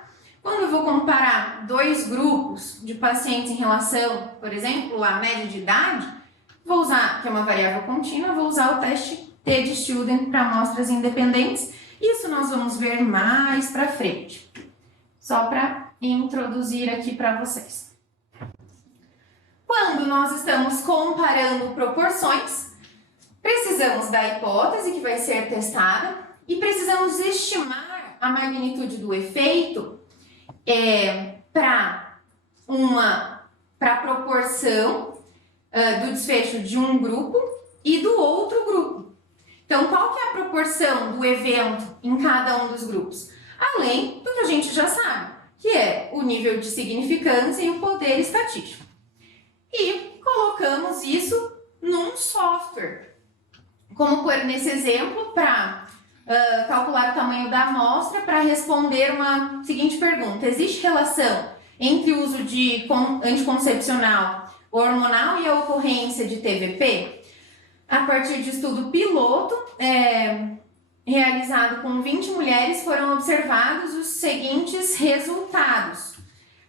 Quando eu vou comparar dois grupos de pacientes em relação, por exemplo, à média de idade, vou usar, que é uma variável contínua, vou usar o teste T de student para amostras independentes. Isso nós vamos ver mais para frente, só para introduzir aqui para vocês. Quando nós estamos comparando proporções, precisamos da hipótese que vai ser testada e precisamos estimar a magnitude do efeito para a proporção do desfecho de um grupo e do outro grupo. Então, qual que é a proporção do evento em cada um dos grupos? Além do que a gente já sabe, que é o nível de significância e o poder estatístico. E colocamos isso num software. Como por nesse exemplo, para calcular o tamanho da amostra, para responder uma seguinte pergunta. Existe relação entre o uso de anticoncepcional hormonal e a ocorrência de TVP? A partir de estudo piloto, realizado com 20 mulheres, foram observados os seguintes resultados.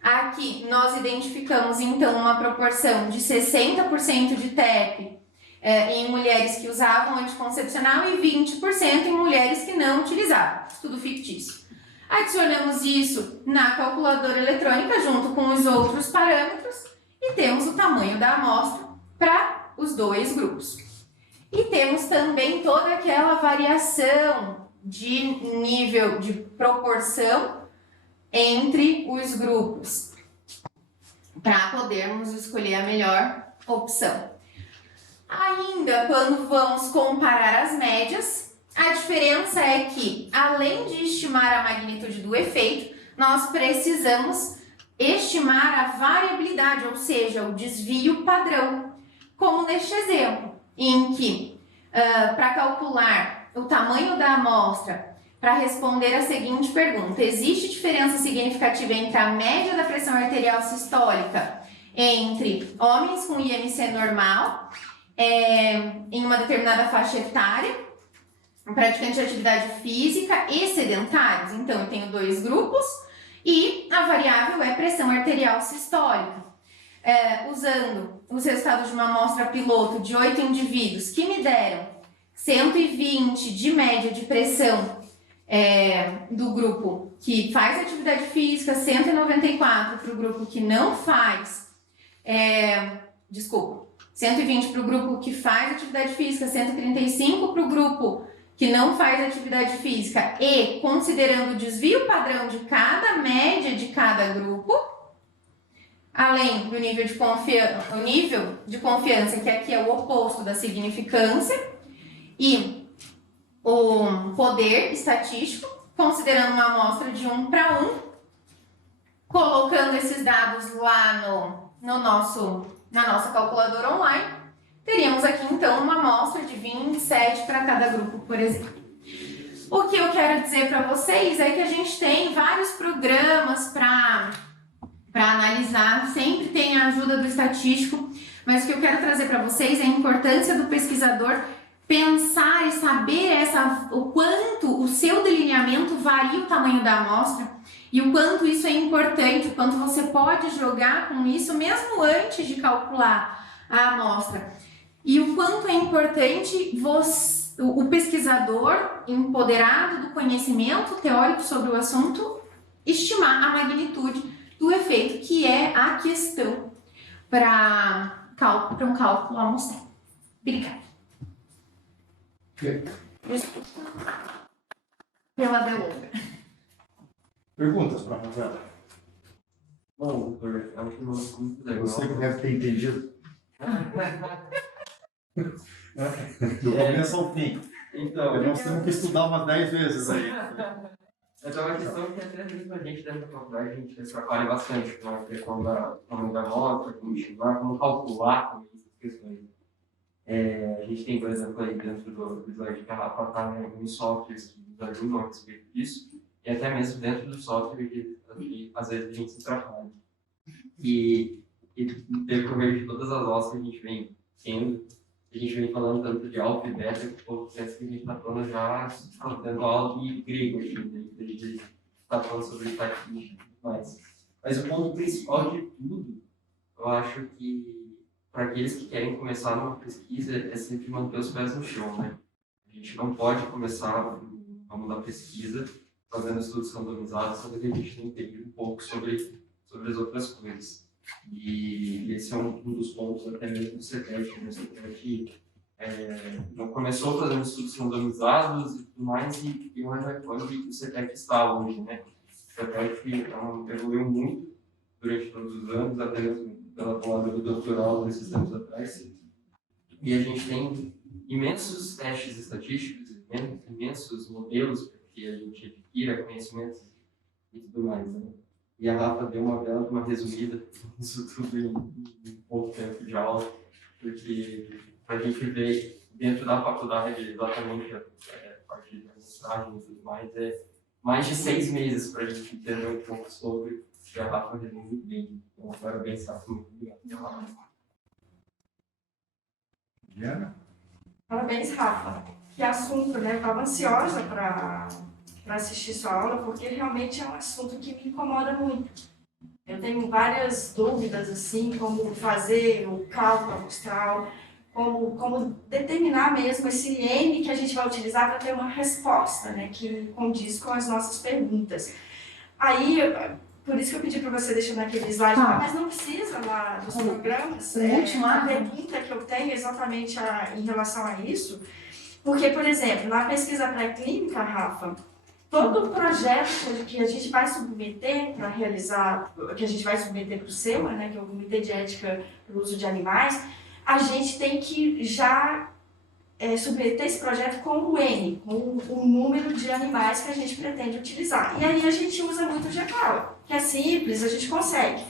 Aqui nós identificamos então uma proporção de 60% de TEP em mulheres que usavam anticoncepcional e 20% em mulheres que não utilizavam, estudo fictício. Adicionamos isso na calculadora eletrônica junto com os outros parâmetros e temos o tamanho da amostra para os dois grupos. E temos também toda aquela variação de nível de proporção entre os grupos, para podermos escolher a melhor opção. Ainda quando vamos comparar as médias, a diferença é que, além de estimar a magnitude do efeito, nós precisamos estimar a variabilidade, ou seja, o desvio padrão, como neste exemplo, em que, para calcular o tamanho da amostra, para responder a seguinte pergunta: existe diferença significativa entre a média da pressão arterial sistólica entre homens com IMC normal em uma determinada faixa etária, praticante de atividade física e sedentários? Então, eu tenho dois grupos e a variável é pressão arterial sistólica. Usando os resultados de uma amostra piloto de 8 indivíduos que me deram 120 de média de pressão do grupo que faz atividade física, 194 para o grupo que não faz, 120 para o grupo que faz atividade física, 135 para o grupo que não faz atividade física, e considerando o desvio padrão de cada média de cada grupo, além do nível de confiança, que aqui é o oposto da significância, e o poder estatístico, considerando uma amostra de 1 para 1, colocando esses dados lá na nossa calculadora online, teríamos aqui então uma amostra de 27 para cada grupo, por exemplo. O que eu quero dizer para vocês é que a gente tem vários programas para analisar, sempre tem a ajuda do estatístico, mas o que eu quero trazer para vocês é a importância do pesquisador pensar e saber o quanto o seu delineamento varia o tamanho da amostra e o quanto isso é importante, o quanto você pode jogar com isso mesmo antes de calcular a amostra. E o quanto é importante o pesquisador, empoderado do conhecimento teórico sobre o assunto, estimar a magnitude do efeito, que é a questão para um cálculo amostral. Obrigada. Pela delonga. Perguntas para a Rafaela? Bom, doutor, é um muito legal. Você que deve ter entendido. Do começo ao fim. Então, Nós temos que estudar umas 10 vezes aí. Essa é uma questão que até mesmo a gente dentro da faculdade a gente trabalha bastante com a questão da nota, como estimular, como calcular também essas questões. A gente tem, por exemplo, aí dentro do slide que a Rafa está, né, alguns softwares que nos ajudam a respeito disso, e até mesmo dentro do software que às vezes a gente se atrapalha. E decorrer de todas as aulas que a gente vem tendo, a gente vem falando tanto de alfa e beta, que o povo pensa que a gente está falando já dando aula de grego, a gente está falando sobre estatística e tudo mais. Mas o ponto principal de tudo, eu acho que para aqueles que querem começar numa pesquisa é sempre manter os pés no chão, né? A gente não pode começar no ramo da pesquisa fazendo estudos randomizados, sendo que a gente não entende um pouco sobre as outras coisas. E esse é um dos pontos até mesmo do CETEC, né? O CETEC não começou fazendo estudos randomizados e tudo mais, e olha onde o CETEC está hoje, né? O CETEC evoluiu muito durante todos os anos, até mesmo pela tomada do doutoral desses anos atrás. E a gente tem imensos testes estatísticos, imensos modelos para que a gente adquira conhecimentos e tudo mais, né? E a Rafa deu uma resumida nisso tudo em pouco tempo de aula, porque para a gente ver dentro da faculdade exatamente a parte da mensagem e tudo mais, é mais de 6 meses para a gente entender um pouco sobre o que a Rafa resumiu bem. Então, parabéns, Rafa. Muito obrigado. Diana? Parabéns, Rafa. Que assunto, né? Estava ansiosa para assistir sua aula, porque realmente é um assunto que me incomoda muito. Eu tenho várias dúvidas, assim, como fazer o cálculo amostral, como determinar mesmo esse N que a gente vai utilizar para ter uma resposta, né? Que condiz com as nossas perguntas. Aí, por isso que eu pedi para você deixar naquele slide, mas não precisa lá dos programas. A pergunta que eu tenho exatamente em relação a isso, porque, por exemplo, na pesquisa pré-clínica, Rafa, todo projeto que a gente vai submeter para realizar, que a gente vai submeter para o SEMA, né, que é o Comitê de Ética para o Uso de Animais, a gente tem que já submeter esse projeto com o N, com o número de animais que a gente pretende utilizar. E aí a gente usa muito o GPAL, que é simples, a gente consegue.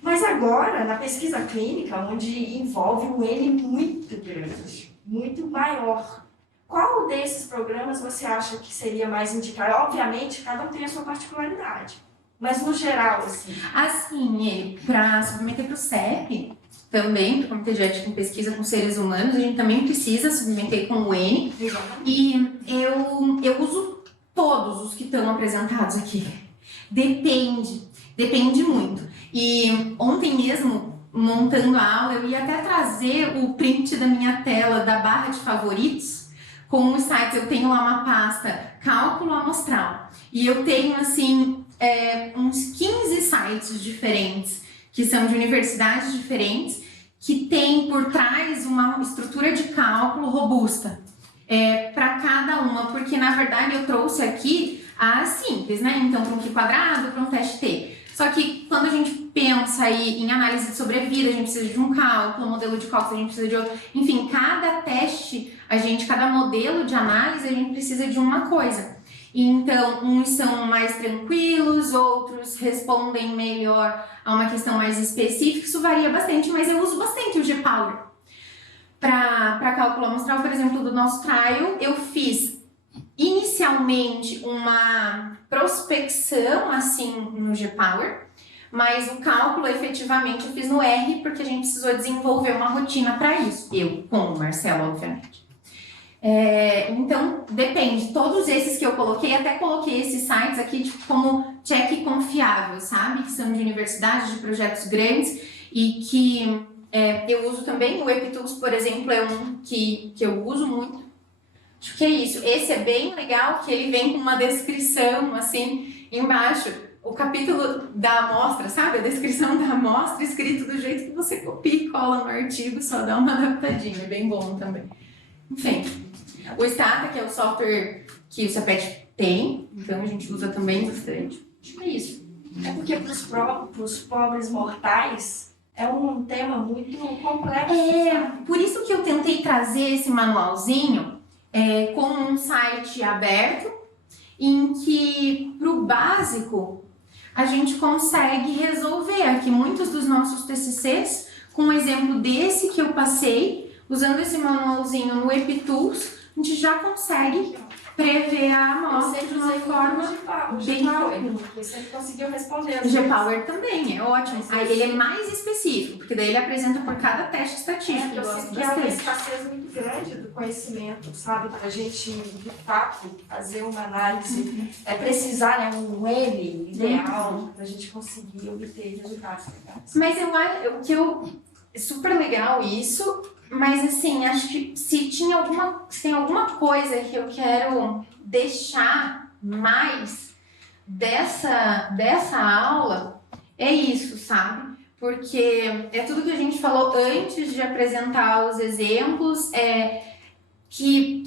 Mas agora, na pesquisa clínica, onde envolve um N muito grande, muito maior, qual desses programas você acha que seria mais indicado? Obviamente, cada um tem a sua particularidade, mas no geral, assim... Assim, para submeter para o CEP, também, para o Comitê de Ética em Pesquisa com Seres Humanos, a gente também precisa submeter com o N. E eu uso todos os que estão apresentados aqui. Depende muito. E ontem mesmo, montando a aula, eu ia até trazer o print da minha tela da barra de favoritos, com os sites. Eu tenho lá uma pasta cálculo amostral e eu tenho assim uns 15 sites diferentes que são de universidades diferentes que tem por trás uma estrutura de cálculo robusta para cada uma, porque na verdade eu trouxe aqui a simples, né? Então para um Q quadrado, para um teste T. Só que quando a gente pensa aí em análise de sobrevida, a gente precisa de um cálculo, modelo de cálculo, a gente precisa de outro. Enfim, cada teste, cada modelo de análise, a gente precisa de uma coisa. Então, uns são mais tranquilos, outros respondem melhor a uma questão mais específica. Isso varia bastante, mas eu uso bastante o GPower. Para cálculo amostral, por exemplo, do nosso trial, eu fiz inicialmente uma prospecção assim no GPower, mas o cálculo efetivamente eu fiz no R porque a gente precisou desenvolver uma rotina para isso, eu com o Marcelo, obviamente. Então, depende, todos esses que eu coloquei, até coloquei esses sites aqui tipo, como check confiável, sabe? Que são de universidades, de projetos grandes e que eu uso também. O Epitools, por exemplo, é um que eu uso muito. Acho que é isso. Esse é bem legal, que ele vem com uma descrição, assim, embaixo. O capítulo da amostra, sabe? A descrição da amostra escrito do jeito que você copia e cola no artigo, só dá uma adaptadinha. É bem bom também. Enfim, o Stata, que é o software que o CEPET tem, então a gente usa também bastante. Acho que é isso. É porque para os pobres mortais é um tema muito complexo. Por isso que eu tentei trazer esse manualzinho com um site aberto em que, para o básico, a gente consegue resolver aqui muitos dos nossos TCCs, com um exemplo desse que eu passei, usando esse manualzinho no EpiTools, a gente já consegue prever a amostra de uma forma bem tranquila. Você conseguiu responder. O G-Power também é ótimo. Aí ele é mais específico, porque daí ele apresenta por cada teste estatístico. Eu Eu sinto gosto que há uma bastante. escassez muito grande do conhecimento, sabe? Para a gente, de fato, fazer uma análise, precisar, né, um N ideal, para a gente conseguir obter resultados legais. Mas eu acho é super legal isso, mas assim, acho que se tem alguma coisa que eu quero deixar mais dessa aula, é isso, sabe? Porque é tudo que a gente falou antes de apresentar os exemplos, se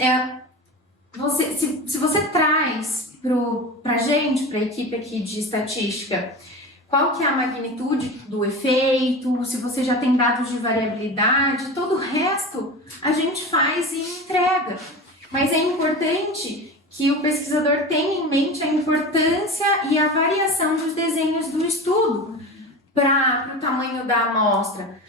você traz pra gente, pra equipe aqui de estatística, qual que é a magnitude do efeito, se você já tem dados de variabilidade, todo o resto a gente faz e entrega. Mas é importante que o pesquisador tenha em mente a importância e a variação dos desenhos do estudo para o tamanho da amostra.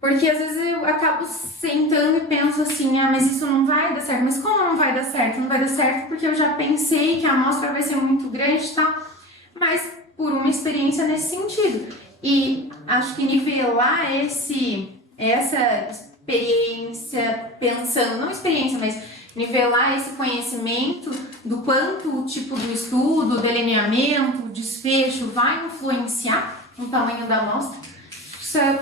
Porque às vezes eu acabo sentando e penso assim, mas isso não vai dar certo. Mas como não vai dar certo? Não vai dar certo porque eu já pensei que a amostra vai ser muito grande e tal. Mas por uma experiência nesse sentido. E acho que nivelar essa experiência pensando, não experiência, mas nivelar esse conhecimento do quanto o tipo do estudo, o delineamento, o desfecho vai influenciar no tamanho da amostra. Isso é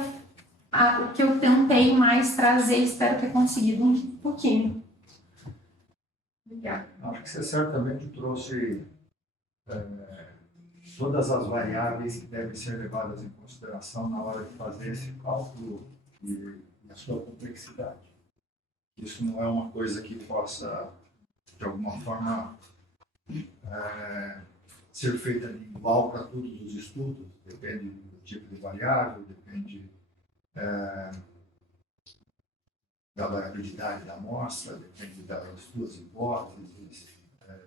o que eu tentei mais trazer, espero ter conseguido um pouquinho. Obrigada. Acho que você certamente trouxe todas as variáveis que devem ser levadas em consideração na hora de fazer esse cálculo e a sua complexidade. Isso não é uma coisa que possa, de alguma forma, ser feita igual para todos os estudos. Depende do tipo de variável, depende da variabilidade da amostra, depende das suas hipóteses,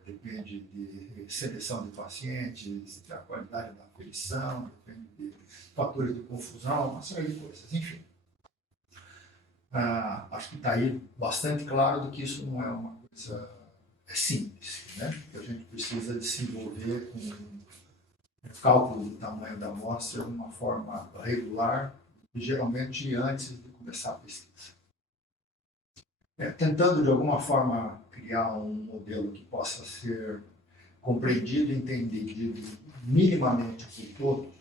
depende de seleção de pacientes, da qualidade da aferição, depende de fatores de confusão, uma série de coisas, enfim. Acho que está aí bastante claro do que isso não é uma coisa simples, né? Que a gente precisa desenvolver com o cálculo do tamanho da amostra de uma forma regular, e geralmente antes de começar a pesquisa. Tentando, de alguma forma, criar um modelo que possa ser compreendido e entendido minimamente por todos,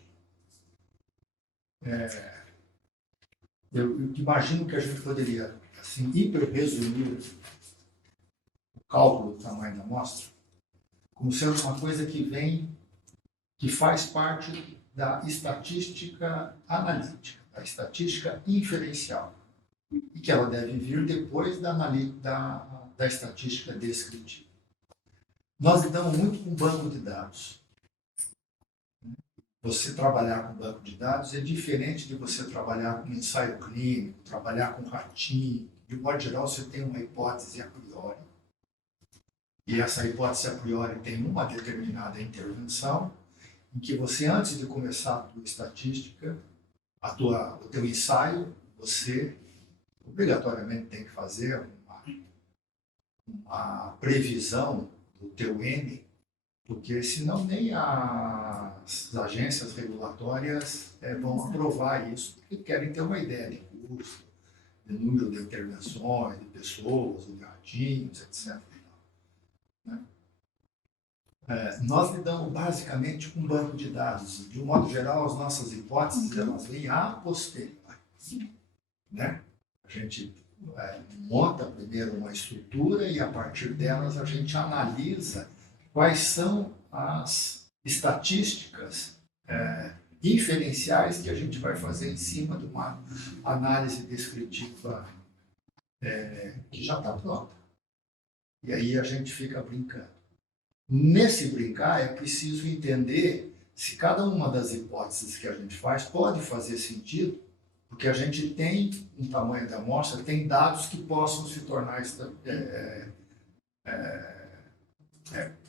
eu imagino que a gente poderia, assim, hiper-resumir o cálculo do tamanho da amostra como sendo uma coisa que faz parte da estatística analítica, da estatística inferencial, e que ela deve vir depois da estatística descritiva. Nós lidamos muito com banco de dados. Você trabalhar com banco de dados é diferente de você trabalhar com ensaio clínico, trabalhar com ratinho. De modo geral, você tem uma hipótese a priori. E essa hipótese a priori tem uma determinada intervenção, em que você, antes de começar a tua estatística, o teu ensaio, você obrigatoriamente tem que fazer uma previsão do teu N, porque senão nem as agências regulatórias vão aprovar isso, porque querem ter uma ideia de custo, de número de intervenções, de pessoas, de ratinhos, etc. Nós lidamos basicamente com um banco de dados. De um modo geral, as nossas hipóteses elas vêm a posteriori, né? A gente monta primeiro uma estrutura e, a partir delas, a gente analisa quais são as estatísticas inferenciais que a gente vai fazer em cima de uma análise descritiva que já está pronta. E aí a gente fica brincando. Nesse brincar, é preciso entender se cada uma das hipóteses que a gente faz pode fazer sentido, porque a gente tem um tamanho da amostra, tem dados que possam se tornar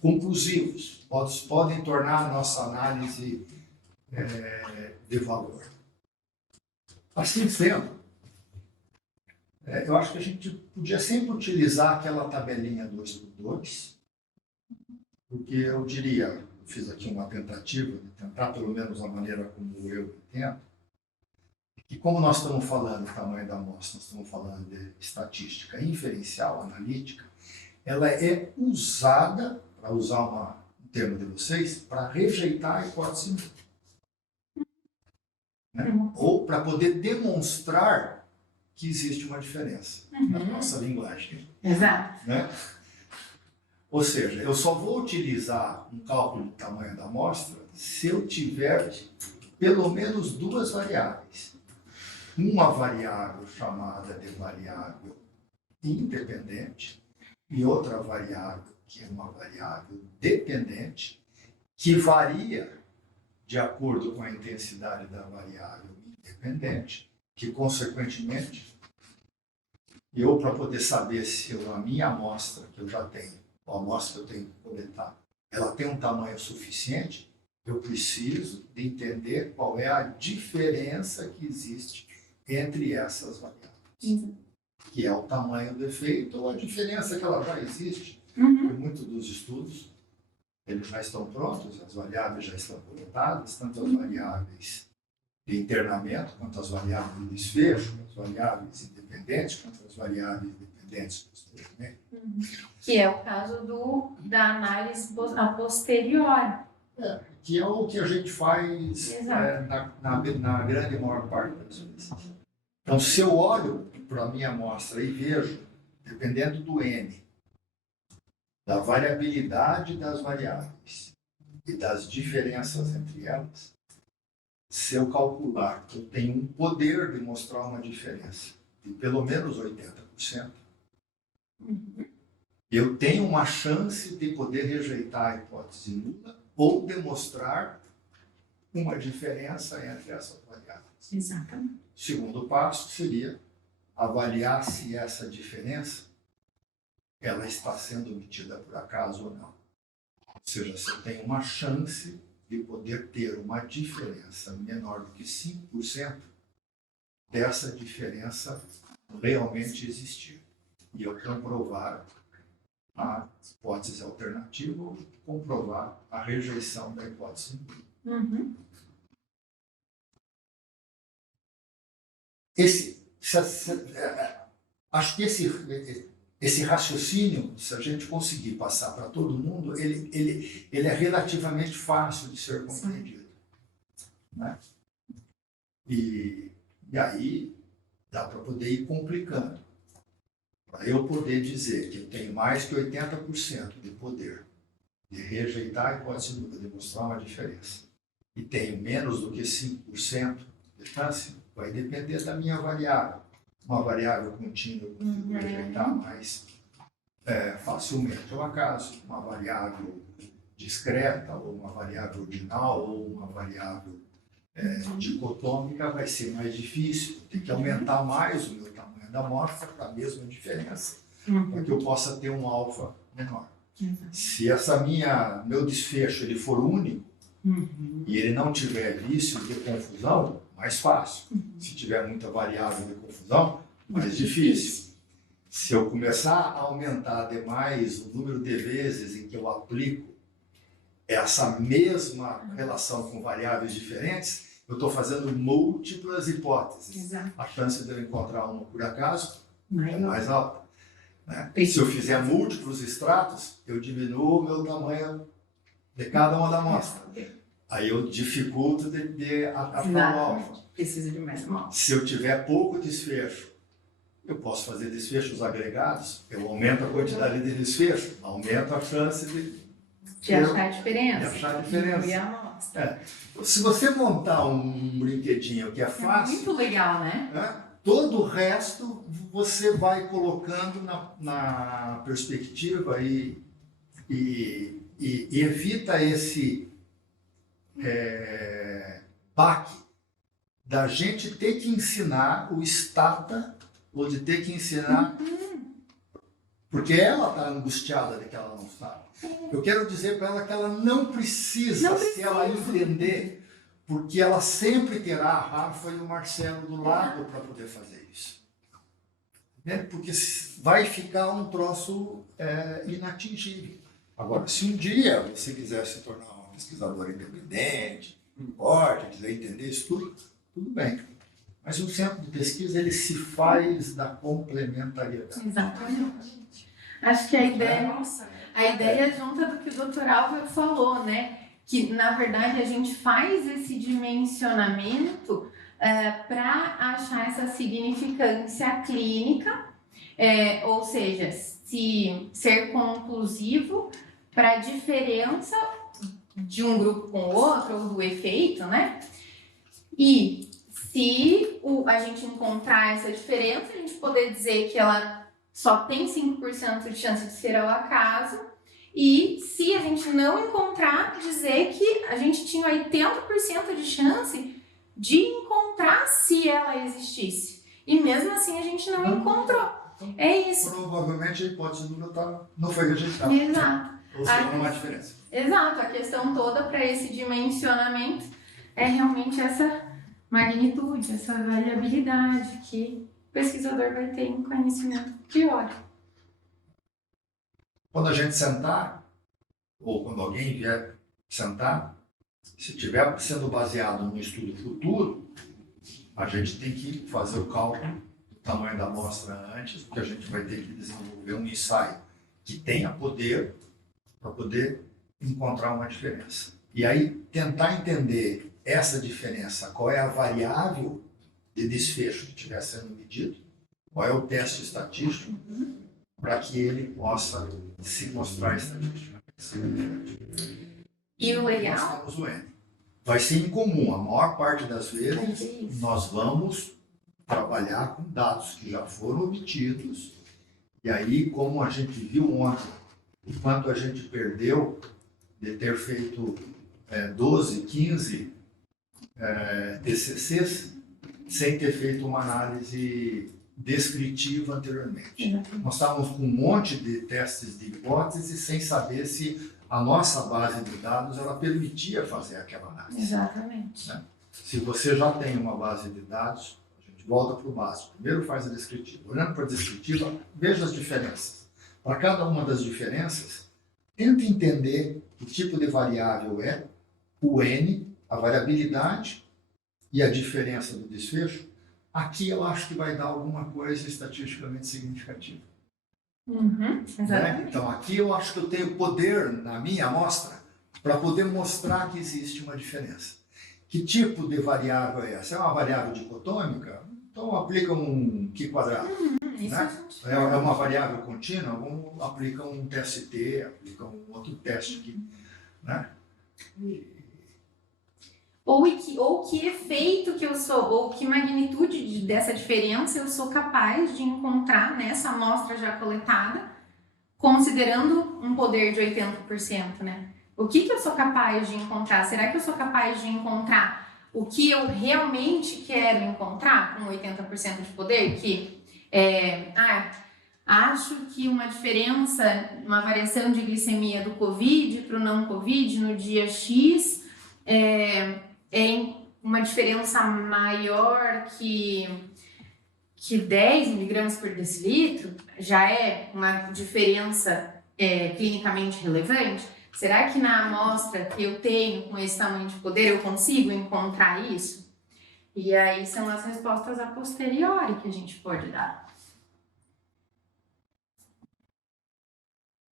conclusivos, podem tornar a nossa análise de valor. Assim sendo, eu acho que a gente podia sempre utilizar aquela tabelinha 2x2, porque eu diria, eu fiz aqui uma tentativa de tentar, pelo menos a maneira como eu entendo, que como nós estamos falando do tamanho da amostra, nós estamos falando de estatística inferencial analítica, ela é usada, para usar um termo de vocês, para rejeitar a hipótese, né? Ou para poder demonstrar que existe uma diferença na nossa linguagem. Exato. Né? Ou seja, eu só vou utilizar um cálculo do tamanho da amostra se eu tiver pelo menos duas variáveis. Uma variável chamada de variável independente e outra variável que é uma variável dependente que varia de acordo com a intensidade da variável independente, que consequentemente eu, para poder saber se a minha amostra que eu já tenho, a amostra que eu tenho que coletar, ela tem um tamanho suficiente, eu preciso de entender qual é a diferença que existe entre essas variáveis, que é o tamanho do efeito ou a diferença que ela já existe. Em muitos dos estudos, eles já estão prontos, as variáveis já estão coletadas, tanto as variáveis de internamento, quanto as variáveis de desfecho, as variáveis independentes, quanto as variáveis dependentes posteriormente. Que é o caso da análise a posteriori. Que é o que a gente faz na grande maior parte das vezes. Então, se eu olho para a minha amostra e vejo, dependendo do N, da variabilidade das variáveis e das diferenças entre elas, se eu calcular que eu tenho um poder de mostrar uma diferença de pelo menos 80%, eu tenho uma chance de poder rejeitar a hipótese nula ou demonstrar uma diferença entre essas variáveis. Exatamente. O segundo passo seria avaliar se essa diferença ela está sendo obtida por acaso ou não. Ou seja, se eu tenho uma chance de poder ter uma diferença menor do que 5% dessa diferença realmente existir. E eu comprovar a hipótese alternativa ou comprovar a rejeição da hipótese. Acho que esse raciocínio, se a gente conseguir passar para todo mundo, ele é relativamente fácil de ser compreendido. Né? E aí dá para poder ir complicando. Para eu poder dizer que eu tenho mais que 80% de poder de rejeitar a hipótese nula, de mostrar uma diferença, e tenho menos do que 5% de chance, vai depender da minha variável. Uma variável contínua eu consigo rejeitar mais facilmente ao acaso, uma variável discreta, ou uma variável ordinal, ou uma variável dicotômica vai ser mais difícil. Tem que aumentar mais o meu tamanho da amostra para a mesma diferença, para que eu possa ter um alfa menor. Se meu desfecho ele for único e ele não tiver vício de confusão, mais fácil. Se tiver muita variável de confusão, mais difícil. Se eu começar a aumentar demais o número de vezes em que eu aplico essa mesma relação com variáveis diferentes, eu estou fazendo múltiplas hipóteses. Exato. A chance de eu encontrar uma por acaso é Maior. mais alta. Né? Se eu fizer múltiplos extratos, eu diminuo o meu tamanho de cada uma da amostra. Aí eu dificulto de achar o alfa. Precisa de mais amostra. Se eu tiver pouco desfecho, eu posso fazer desfechos agregados, eu aumento a quantidade de desfecho, aumento a chance De achar a diferença. De achar a diferença. Diminuir a amostra. Se você montar um brinquedinho que é fácil, Muito legal, né? todo o resto você vai colocando na perspectiva e evita esse baque da gente ter que ensinar o stata ou de ter que ensinar Porque ela está angustiada de que ela não sabe. Eu quero dizer para ela que ela não precisa, se ela entender, porque ela sempre terá a Rafa e o Marcelo do lado para poder fazer isso. Né? Porque vai ficar um troço inatingível. Agora, se um dia você quiser se tornar uma pesquisadora independente, não importa, quiser entender isso tudo bem. Mas o centro de pesquisa, ele se faz da complementariedade. Exatamente. Acho que a ideia junta do que o Dr. Álvaro falou, né? Que, na verdade, a gente faz esse dimensionamento para achar essa significância clínica, ou seja, se ser conclusivo para a diferença de um grupo com o outro, ou do efeito, né? E se a gente encontrar essa diferença, a gente poder dizer que ela só tem 5% de chance de ser ao acaso, e se a gente não encontrar, dizer que a gente tinha 80% de chance de encontrar se ela existisse. E mesmo assim a gente não encontrou. É isso. Provavelmente a hipótese não foi rejeitada. Exato. Ou seja, não há diferença. Exato. A questão toda para esse dimensionamento é realmente essa magnitude, essa variabilidade que o pesquisador vai ter em conhecimento teórico. Quando a gente sentar, ou quando alguém vier sentar, se estiver sendo baseado num estudo futuro, a gente tem que fazer o cálculo do tamanho da amostra antes, porque a gente vai ter que desenvolver um ensaio que tenha poder para poder encontrar uma diferença. E aí tentar entender essa diferença, qual é a variável de desfecho que estiver sendo medido, qual é o teste estatístico, para que ele possa se mostrar estatístico. E o legal... Nós temos o N. Vai ser incomum, a maior parte das vezes nós vamos trabalhar com dados que já foram obtidos, e aí, como a gente viu ontem, o quanto a gente perdeu de ter feito 12, 15 TCCs sem ter feito uma análise descritiva anteriormente. Nós estávamos com um monte de testes de hipótese sem saber se a nossa base de dados ela permitia fazer aquela análise. Exatamente. Né? Se você já tem uma base de dados, a gente volta para o básico. Primeiro faz a descritiva. Olhando para a descritiva, veja as diferenças. Para cada uma das diferenças, tente entender que tipo de variável é o N, a variabilidade e a diferença do desfecho. Aqui eu acho que vai dar alguma coisa estatisticamente significativa. Exatamente. Né? Então aqui eu acho que eu tenho poder na minha amostra para poder mostrar que existe uma diferença. Que tipo de variável é essa? É uma variável dicotômica? Então aplica um Q quadrado. Né? É uma variável contínua? Vamos aplicar um TST, aplica um outro teste aqui. Né? Ou que efeito que eu sou, ou que magnitude dessa diferença eu sou capaz de encontrar nessa amostra já coletada, considerando um poder de 80%, né? O que eu sou capaz de encontrar? Será que eu sou capaz de encontrar o que eu realmente quero encontrar com 80% de poder? Acho que uma diferença, uma variação de glicemia do COVID para o não COVID no dia X é uma diferença maior que 10 miligramas por decilitro, já é uma diferença clinicamente relevante? Será que na amostra que eu tenho com esse tamanho de poder eu consigo encontrar isso? E aí são as respostas a posteriori que a gente pode dar.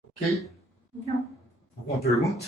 Ok? Então. Alguma pergunta?